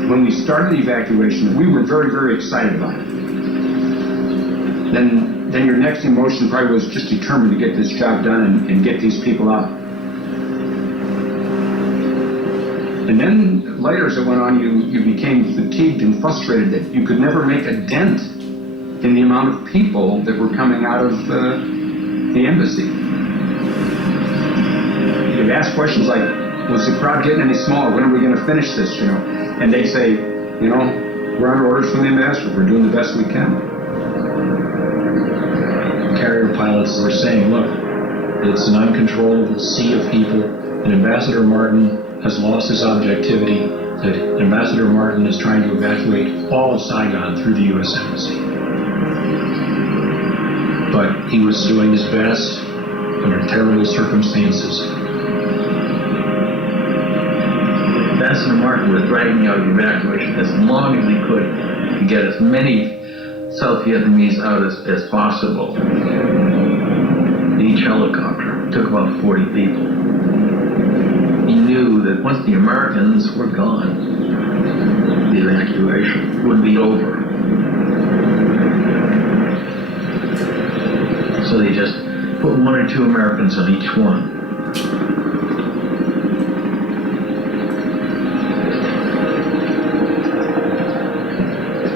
When we started the evacuation, we were very, very excited about it. Then your next emotion probably was just determined to get this job done and get these people out. And then later as it went on, you became fatigued and frustrated that you could never make a dent in the amount of people that were coming out of the embassy. You'd ask questions like, was the crowd getting any smaller? When are we going to finish this, you know? And they'd say, you know, we're under orders from the ambassador. We're doing the best we can. Carrier pilots were saying, look, it's an uncontrollable sea of people, and Ambassador Martin has lost his objectivity, that Ambassador Martin is trying to evacuate all of Saigon through the U.S. Embassy. But he was doing his best under terrible circumstances. Ambassador Martin was dragging out the evacuation as long as he could to get as many South Vietnamese out as possible. Each helicopter took about 40 people. He knew that once the Americans were gone, the evacuation would be over. So they just put 1 or 2 Americans on each one.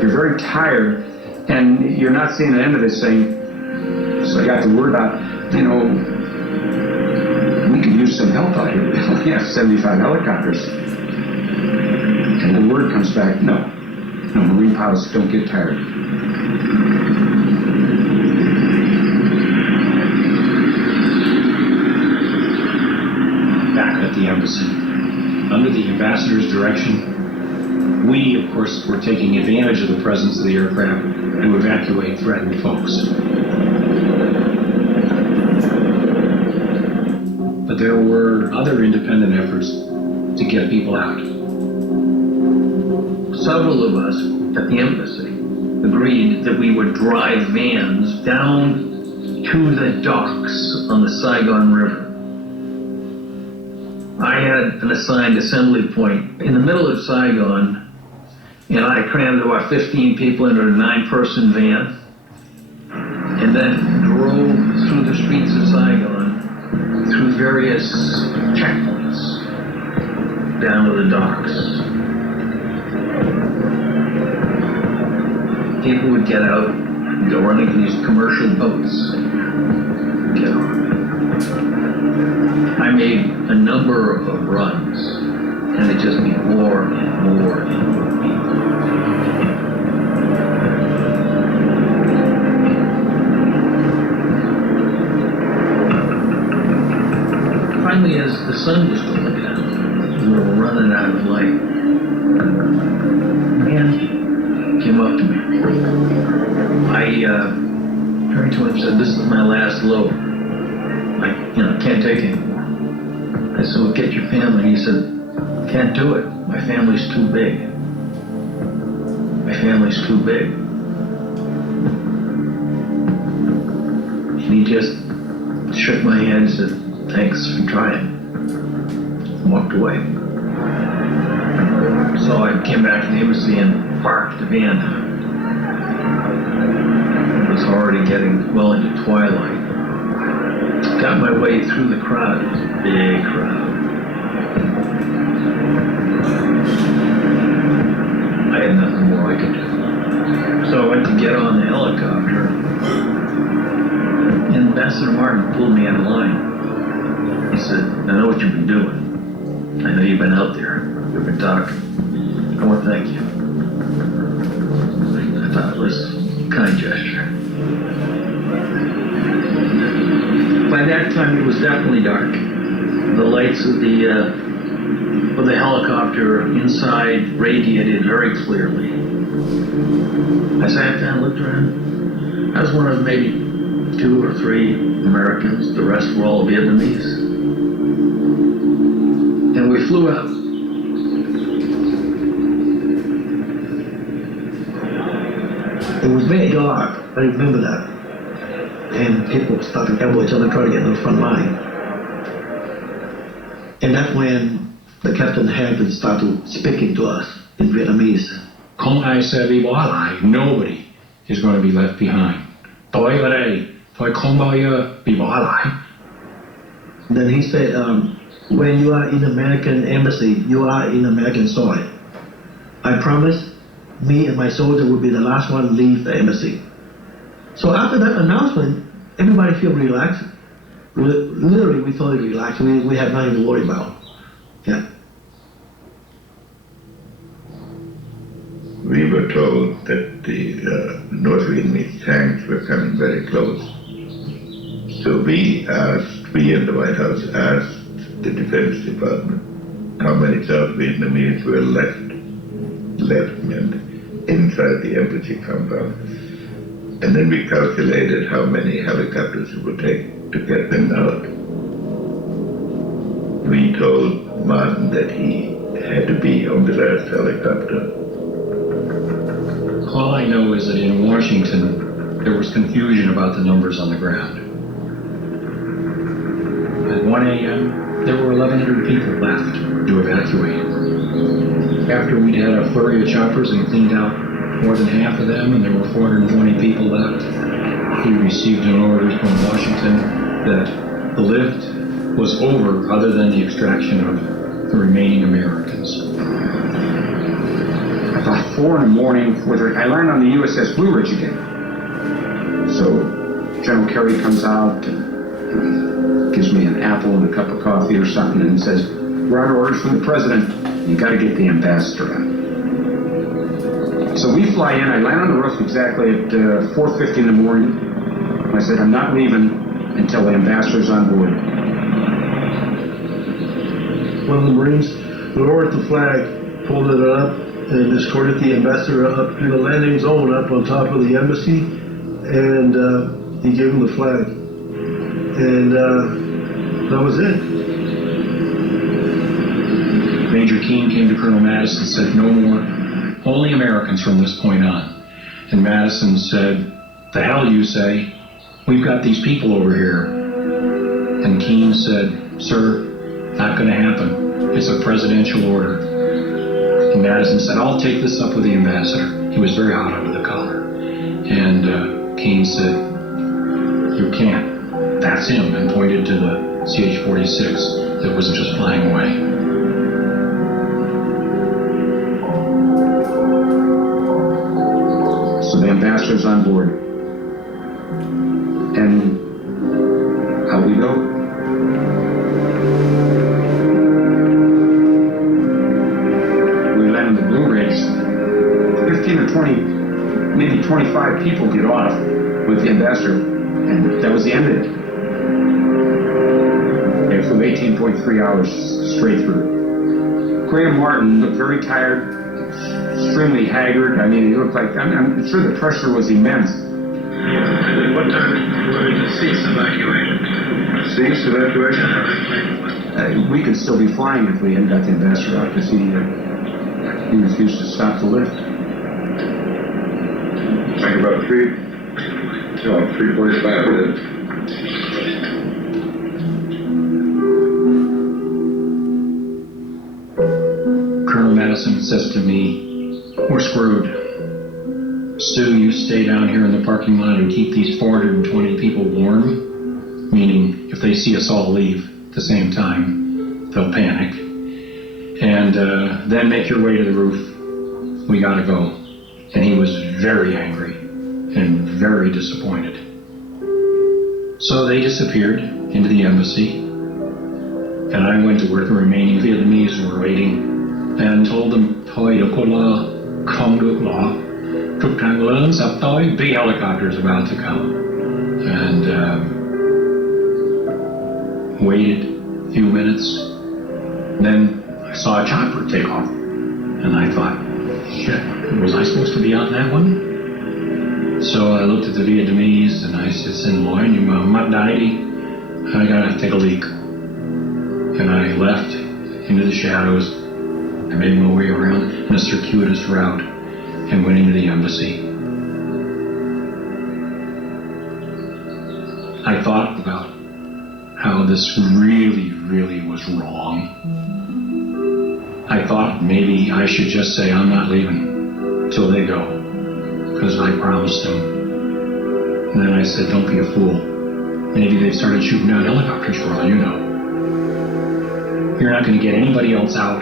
You're very tired, and you're not seeing the end of this thing. So I got the word out, you know, we could use some help out here. We have 75 helicopters. And the word comes back, no, Marine pilots don't get tired. Back at the embassy, under the ambassador's direction, we, of course, were taking advantage of the presence of the aircraft to evacuate threatened folks. But there were other independent efforts to get people out. Several of us at the embassy agreed that we would drive vans down to the docks on the Saigon River. I had an assigned assembly point in the middle of Saigon, and I crammed about 15 people into a 9-person van, and then drove through the streets of Saigon, through various checkpoints, down to the docks. People would get out, go running to these commercial boats, get on. I made a number of runs, and it'd just be more and more and more people. Finally, as the sun was going down, we were running out of light. A man came up to me. I turned to him and said, "This is my last load. I can't take any more." I said, "Well, get your family." He said, "Can't do it. My family's too big. My family's too big." And he just shook my hand and said, "Thanks for trying," and walked away. So I came back to the embassy and parked the van. It was already getting well into twilight. Got my way through the crowd. It was a big crowd. I had nothing more I could do. So I went to get on the helicopter, and Ambassador Martin pulled me out of line. He said, "I know what you've been doing. I know you've been out there. You've been talking. I want to thank you." I thought it was a kind gesture. By that time, it was definitely dark. The lights of the helicopter inside radiated very clearly. I sat down, looked around. I was one of maybe 2 or 3 Americans. The rest were all Vietnamese. And we flew out. It was very dark. I remember that. And people started to elbow each other, trying to get to the front line. And that's when the captain had to start to speaking to us in Vietnamese. Không ai sẽ bị bỏ lại. Nobody is going to be left behind. Tôi ở đây, tôi không bao giờ bị bỏ lại. Then he said, when you are in American embassy, you are in American soil. I promise, me and my soldier will be the last one to leave the embassy. So after that announcement, everybody feel relaxed. Literally, we totally relaxed. We have nothing to worry about. Yeah. We were told that the North Vietnamese tanks were coming very close. So we in the White House asked the Defense Department how many South Vietnamese were left inside the embassy compound. And then we calculated how many helicopters it would take to get them out. We told Martin that he had to be on the last helicopter. All I know is that in Washington, there was confusion about the numbers on the ground. At 1 a.m., there were 1,100 people left to evacuate. After we'd had a flurry of choppers and cleaned out more than half of them, and there were 420 people left, we received an order from Washington that the lift was over other than the extraction of the remaining Americans. About 4 in the morning, I land on the USS Blue Ridge again. So General Kerry comes out and gives me an apple and a cup of coffee or something and says, "We're under orders from the president. You got to get the ambassador out." So we fly in. I land on the roof exactly at 4:50 in the morning. I said, "I'm not leaving until the ambassador's on board." One of the Marines lowered the flag, pulled it up, and escorted the ambassador up to the landing zone up on top of the embassy, and he gave him the flag. And that was it. Major Keane came to Colonel Madison and said, "No more, only Americans from this point on." And Madison said, "The hell you say? We've got these people over here." And Keane said, "Sir, not going to happen. It's a presidential order." And Madison said, "I'll take this up with the ambassador." He was very hot under the collar. And Keane said, "You can't. That's him," and pointed to the CH-46 that was just flying away. So the ambassador's on board. And out we go. We land on the Blue Ridge. 15 or 20, maybe 25 people get off with the ambassador. And that was the end of it. It flew 18.3 hours straight through. Graham Martin looked very tired, extremely haggard. I mean, he looked like, I'm sure the pressure was immense. What time were the cease evacuation? Cease evacuation? We could still be flying if we hadn't got the ambassador out because he refused to stop the lift. Like about 3:45 minutes. Colonel Madison says to me, "We're screwed. Stu, you stay down here in the parking lot and keep these 420 people warm," meaning if they see us all leave at the same time, they'll panic. "And then make your way to the roof. We gotta go." And he was very angry and very disappointed. So they disappeared into the embassy, and I went to where the remaining Vietnamese were waiting and told them, "Thôi đâu có lo, không được lo. Trực thăng lớn sắp tới, big helicopters about to come." And waited a few minutes. Then I saw a chopper take off, and I thought, shit, was I supposed to be on that one? So I looked at the Vietnamese and I said, "Xin lỗi, nhưng mà mắt đáy đi. I gotta take a leak." And I left into the shadows. I made my way around in a circuitous route and went into the embassy. I thought about how this really, really was wrong. I thought maybe I should just say I'm not leaving till they go, because I promised them. And then I said, don't be a fool. Maybe they've started shooting down helicopters for all you know. You're not going to get anybody else out.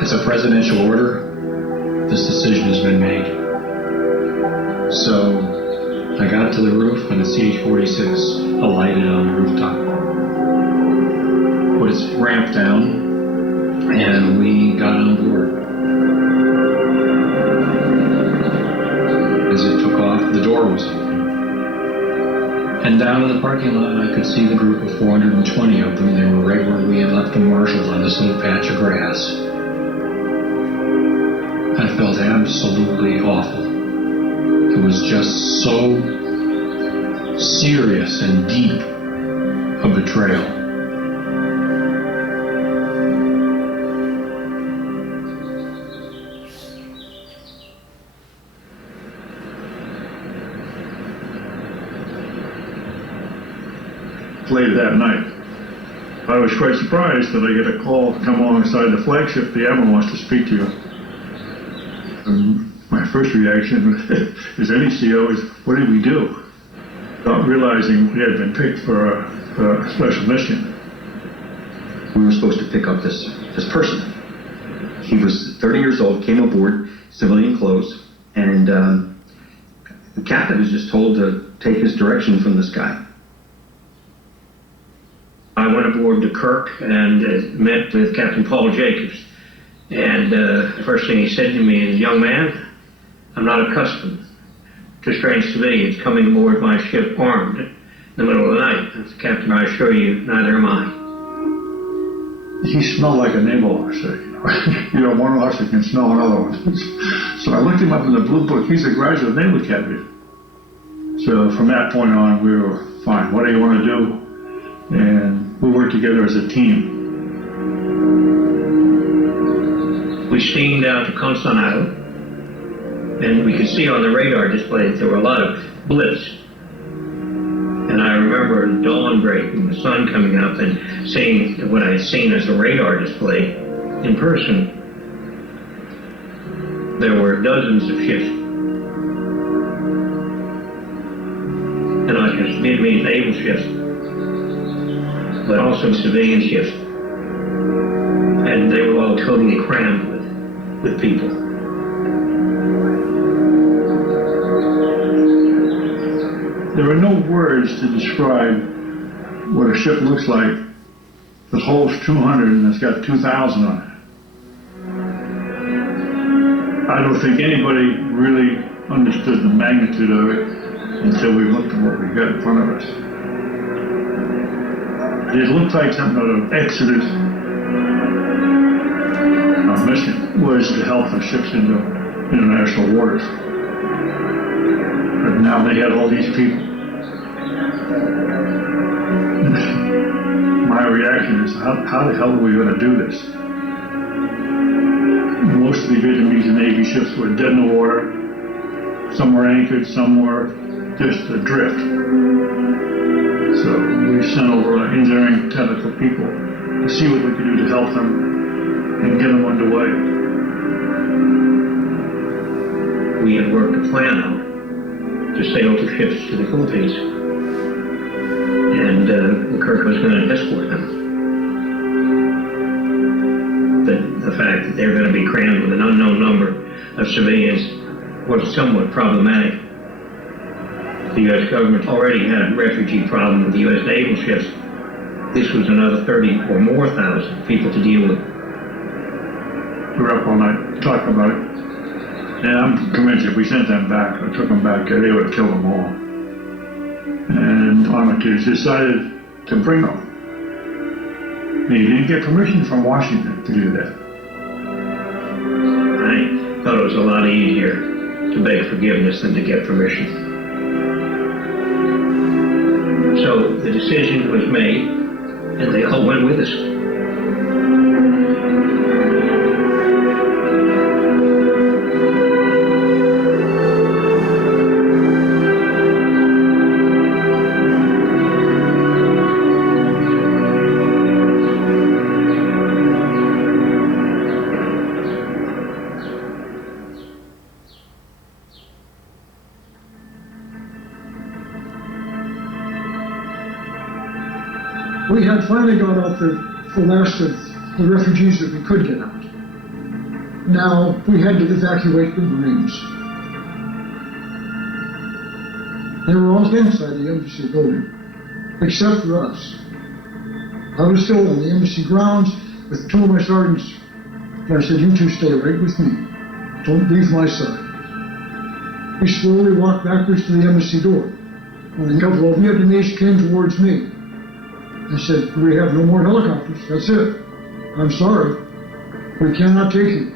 It's a presidential order. This decision has been made. So I got to the roof and the CH-46 alighted on the rooftop. Put its ramp down and we got on board. As it took off, the door was open. And down in the parking lot, I could see the group of 420 of them. They were right where we had left them marshaled on this little patch of grass. I felt absolutely awful. It was just so serious and deep a betrayal. Later that night, I was quite surprised that I get a call to come alongside the flagship. The admiral wants to speak to you. And my first reaction as any CO is, what did we do? Not realizing we had been picked for a special mission. We were supposed to pick up this person. He was 30 years old, came aboard, civilian clothes, and the captain was just told to take his direction from this guy. I went aboard the Kirk and met with Captain Paul Jacobs. And the first thing he said to me is, young man, I'm not accustomed to strange civilians coming aboard my ship armed in the middle of the night. I said, Captain, I assure you, neither am I. He smelled like a naval officer. You know, one officer can smell another one. So I looked him up in the blue book. He's a graduate of Naval Academy. So from that point on, we were fine. What do you want to do? And we worked together as a team. We steamed out to Constantinople, and we could see on the radar display that there were a lot of blips. And I remember dawn breaking, the sun coming up, and seeing what I had seen as a radar display in person. There were dozens of ships. And not just Vietnamese naval ships, but also civilian ships. And they were all totally crammed with people. There are no words to describe what a ship looks like that holds 200 and it's got 2,000 on it. I don't think anybody really understood the magnitude of it until we looked at what we got in front of us. It looked like something out of Exodus. Our mission was to help the ships into international waters. But now they had all these people. My reaction is, how the hell are we going to do this? Most of the Vietnamese Navy ships were dead in the water. Some were anchored, some were just adrift. So we sent over our engineering technical people to see what we could do to help them and get them underway. We had worked a plan out to sail two ships to the Philippines. And the Kirk was going to escort them. But the fact that they're going to be crammed with an unknown number of civilians was somewhat problematic. The U.S. government already had a refugee problem with the U.S. naval ships. This was another 30 or more thousand people to deal with. We were up all night talking about it. And I'm convinced if we sent them back or took them back, they would have killed them all. And Armitage decided to bring them. He didn't get permission from Washington to do that. I thought it was a lot easier to beg forgiveness than to get permission. So the decision was made, and they all went with us. We had finally got out there the last of the refugees that we could get out. Now, we had to evacuate the Marines. They were all inside the embassy building, except for us. I was still on the embassy grounds with two of my sergeants, and I said, you two stay right with me. Don't leave my side. We slowly walked backwards to the embassy door. When a couple of Vietnamese came towards me, I said, we have no more helicopters, that's it. I'm sorry, we cannot take you.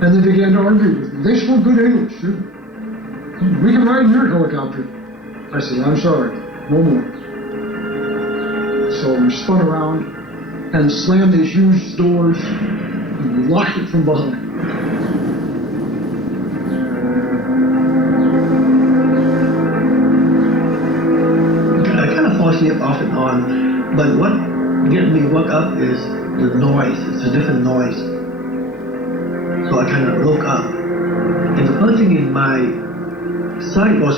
And they began to argue with me. They spoke good English, too. We can ride in your helicopter. I said, I'm sorry, no more. So we spun around and slammed these huge doors and we locked it from behind. I kind of fall asleep off and on, but what gets me woke up is the noise. It's a different noise. So I kind of woke up. And the first thing in my sight was,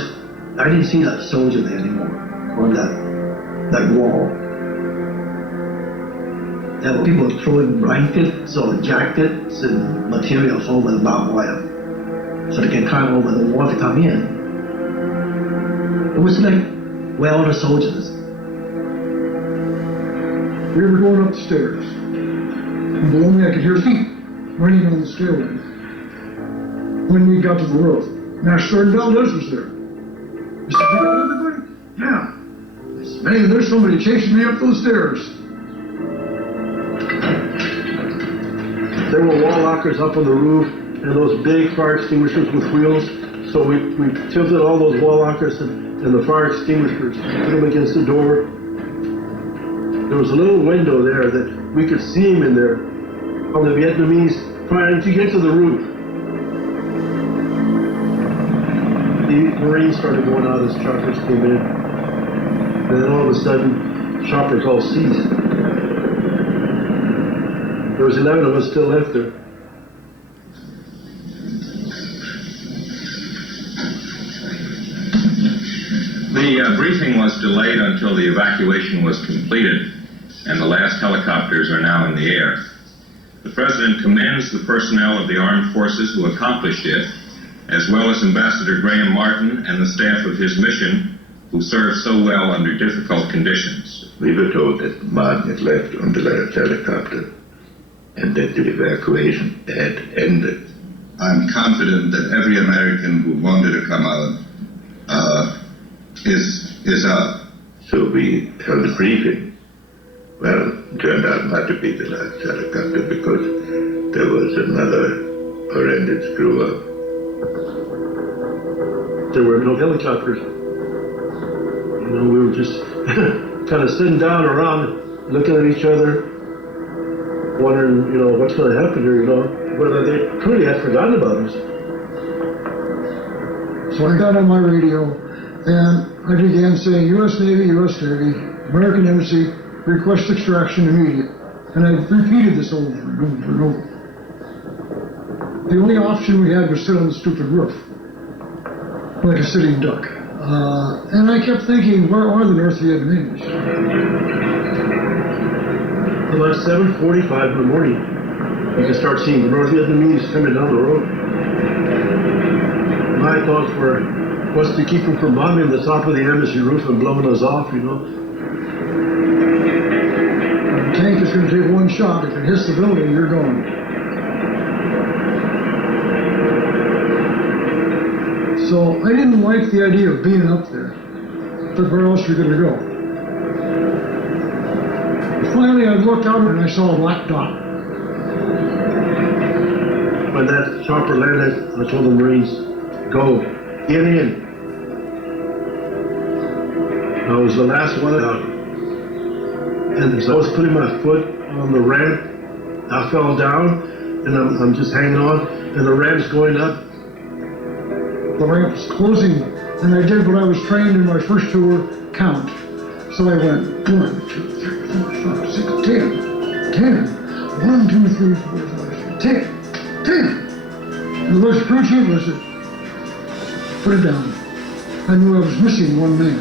I didn't see that soldier there anymore on that wall. There were people throwing blankets or jackets and materials over the barbed wire so they can climb over the wall to come in. It was like, where are the soldiers? We were going up the stairs. And below me I could hear feet running on the stairway. When we got to the roof, Master Sergeant Valdez was there. I said, you got everybody? Yeah. I said, man, there's somebody chasing me up those stairs. There were wall lockers up on the roof and those big fire extinguishers with wheels. So we tilted all those wall lockers and the fire extinguishers, put them against the door. There was a little window there that we could see them in there. All the Vietnamese trying to get to the roof. The Marines started going out as choppers came in. And then all of a sudden, choppers all ceased. There was 11 of us still left there. The briefing was delayed until the evacuation was completed, and the last helicopters are now in the air. The President commends the personnel of the armed forces who accomplished it, as well as Ambassador Graham Martin and the staff of his mission, who served so well under difficult conditions. We were told that Martin had left on the last helicopter and that the evacuation had ended. I'm confident that every American who wanted to come out is out. So we held a briefing. Well, it turned out not to be the last helicopter because there was another horrendous screw up. There were no helicopters. You know, we were just kind of sitting down around, looking at each other, wondering, you know, what's going to happen here, you know, whether they truly had forgotten about us. So I got on my radio and I began saying, U.S. Navy, American Embassy, request extraction immediate. And I repeated this over and over and over. The only option we had was sit on the stupid roof, like a sitting duck. And I kept thinking, where are the North Vietnamese? About 7:45 in the morning, you can start seeing the North Vietnamese coming down the road. My thoughts were, what's to keep them from bombing the top of the embassy roof and blowing us off, you know? The tank is going to take one shot. If it hits the building, you're gone. So I didn't like the idea of being up there, but where else are we going to go? Finally, I looked out and I saw a black dot. When that chopper landed, I told the Marines, go, get in. I was the last one out. And as I was putting my foot on the ramp, I fell down, and I'm just hanging on, and the ramp's going up. The ramp's closing, and I did what I was trained in my first tour, count. So I went 1, 2, 3, 4, 5, 6, 10, 10. 1, 2, 3, 4, 5, 6, 10, 10. And the first crew chief was said, put it down. I knew I was missing one man.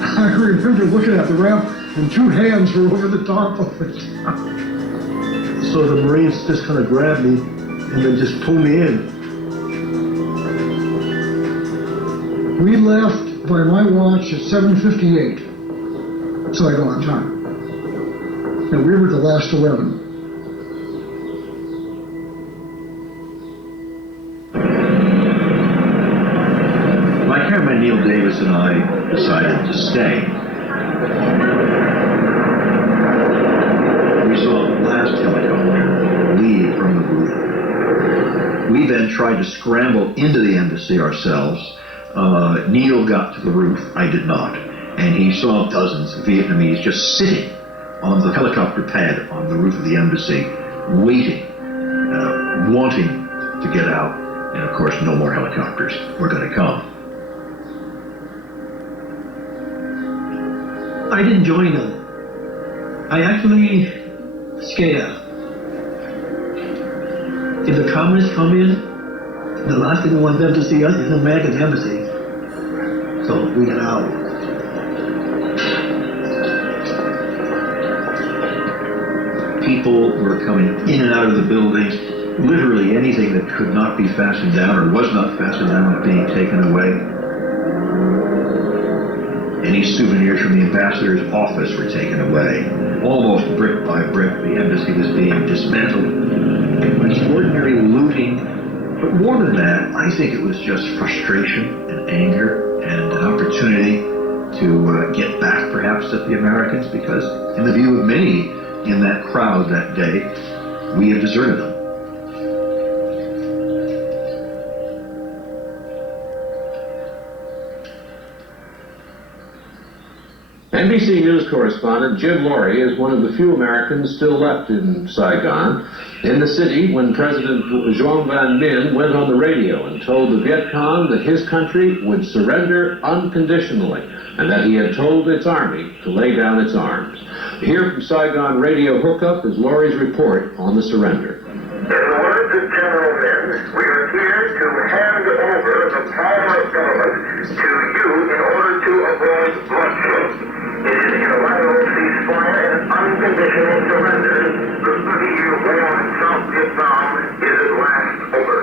I remember looking at the ramp and 2 hands were over the top of it. So the Marines just kind of grabbed me and then just pulled me in. We left by my watch at 7:58 Saigon time. And we were the last 11. My cameraman Neil Davis and I decided to stay. We saw the last helicopter leave from the roof. We then tried to scramble into the embassy ourselves. Neil got to the roof, I did not, and he saw dozens of Vietnamese just sitting on the helicopter pad on the roof of the embassy, waiting, wanting to get out, and of course no more helicopters were going to come. I didn't join them. I actually scared. If the communists come in, the last thing we want them to see us is the American embassy. So we got out. People were coming in and out of the building. Literally anything that could not be fastened down or was not fastened down was being taken away. Any souvenirs from the ambassador's office were taken away. Almost brick by brick, the embassy was being dismantled. Extraordinary looting. But more than that, I think it was just frustration and anger and an opportunity to get back perhaps at the Americans, because in the view of many in that crowd that day, we had deserted them. NBC News correspondent Jim Laurie is one of the few Americans still left in Saigon, in the city when President Duong Van Minh went on the radio and told the Viet Cong that his country would surrender unconditionally and that he had told its army to lay down its arms. Here from Saigon Radio Hookup is Laurie's report on the surrender. In the words of General Minh, we are here to hand over the power of government to you in order to avoid bloodshed. It is a unilateral ceasefire and unconditional surrender. The 30-year war in South Vietnam is at last over.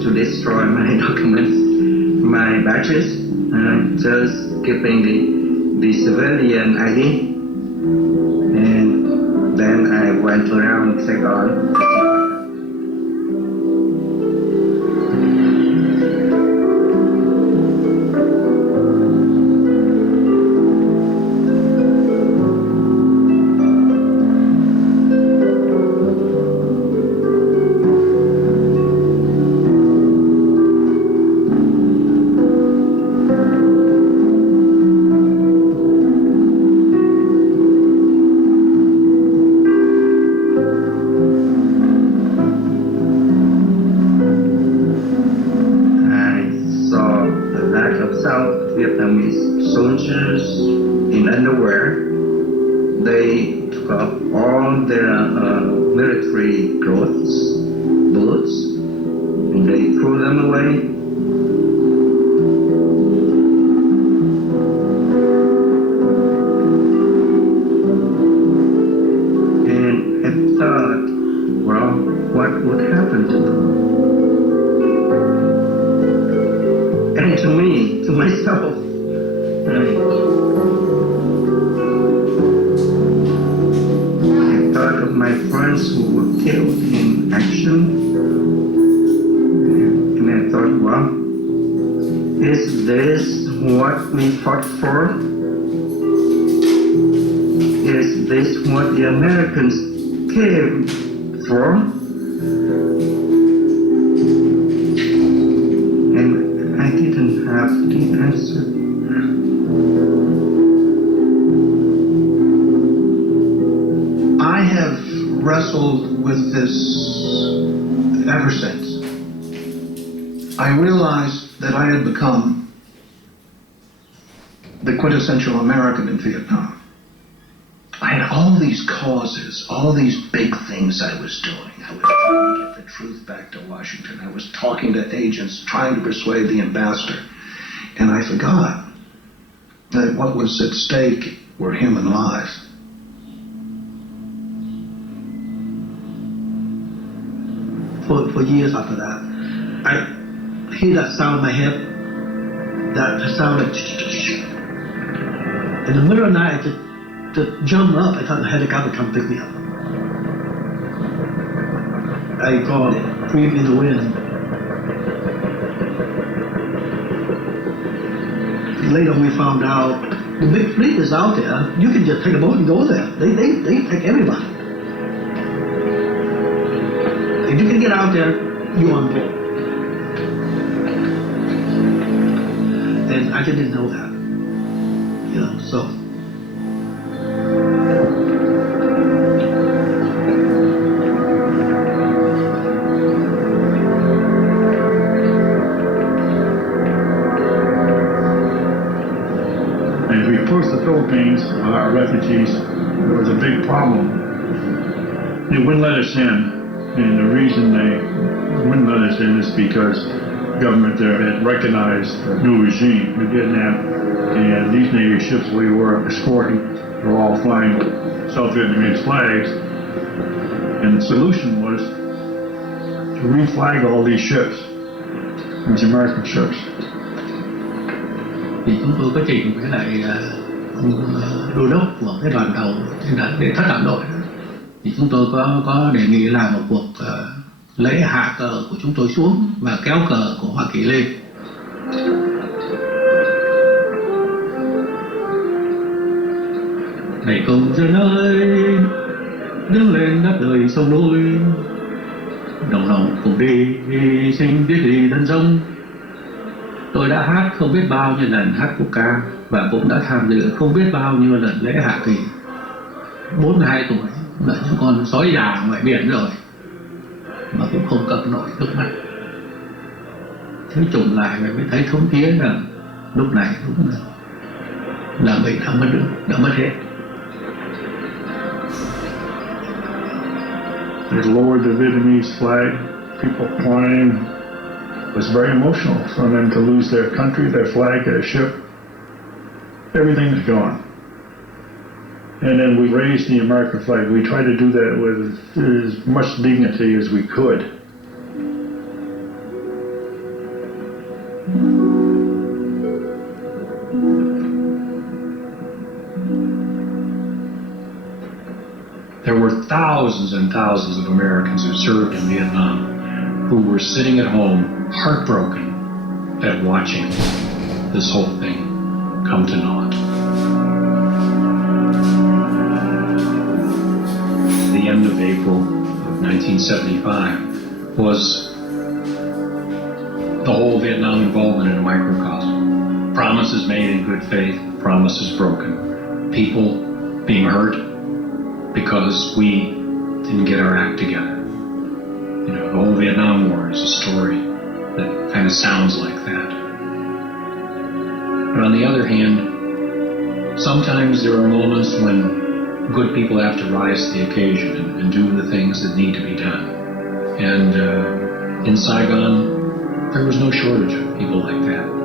To destroy my documents, my badges, just keeping the civilian ID, and then I went around Saigon. Wrestled with this ever since, I realized that I had become the quintessential American in Vietnam. I had all these causes, all these big things I was doing. I was trying to get the truth back to Washington. I was talking to agents, trying to persuade the ambassador. And I forgot that what was at stake were human lives. For years after that, I hear that sound in my head, that sound like in the middle of the night, I just jump up. I thought the helicopter come pick me up. I got breathe in the wind. Later we found out the big fleet is out there. You can just take a boat and go there. They take everybody. If you can get out there, you're on board. And I just didn't know that. You know, so. As we approached the Philippines, our refugees, there was a big problem. They wouldn't let us in. And the reason they wouldn't let us in is because the government there had recognized the new regime in Vietnam. And these Navy ships we were escorting were all flying South Vietnamese flags. And the solution was to reflag all these ships, these American ships. Thì chúng tôi có trình với lại đô đốc của cái đoàn tàu để thất hạm đội. Thì chúng tôi có đề nghị làm một cuộc lễ hạ cờ của chúng tôi xuống và kéo cờ của Hoa Kỳ lên. Này công dân ơi, đứng lên đáp lời sông núi, đồng lòng cùng đi hy sinh biết gì thân sông. Tôi đã hát không biết bao nhiêu lần hát quốc ca và cũng đã tham dự không biết bao nhiêu lần lễ hạ kỳ. 42 tuổi là những con sói già ngoài biển rồi mà cũng không cầm nổi nước mắt. Thế trùng lại mới thấy thống thiết rằng lúc này đúng là mình đã mất hết. They lowered the Vietnamese flag, people crying. It was very emotional for them to lose their country, their flag, their ship. Everything's gone. And then we raised the American flag. We tried to do that with as much dignity as we could. There were thousands and thousands of Americans who served in Vietnam who were sitting at home heartbroken at watching this whole thing come to naught. The end of April of 1975 was the whole Vietnam involvement in a microcosm. Promises made in good faith, promises broken. People being hurt because we didn't get our act together. You know, the whole Vietnam War is a story that kind of sounds like that. But on the other hand, sometimes there are moments when good people have to rise to the occasion and do the things that need to be done. And in Saigon, there was no shortage of people like that.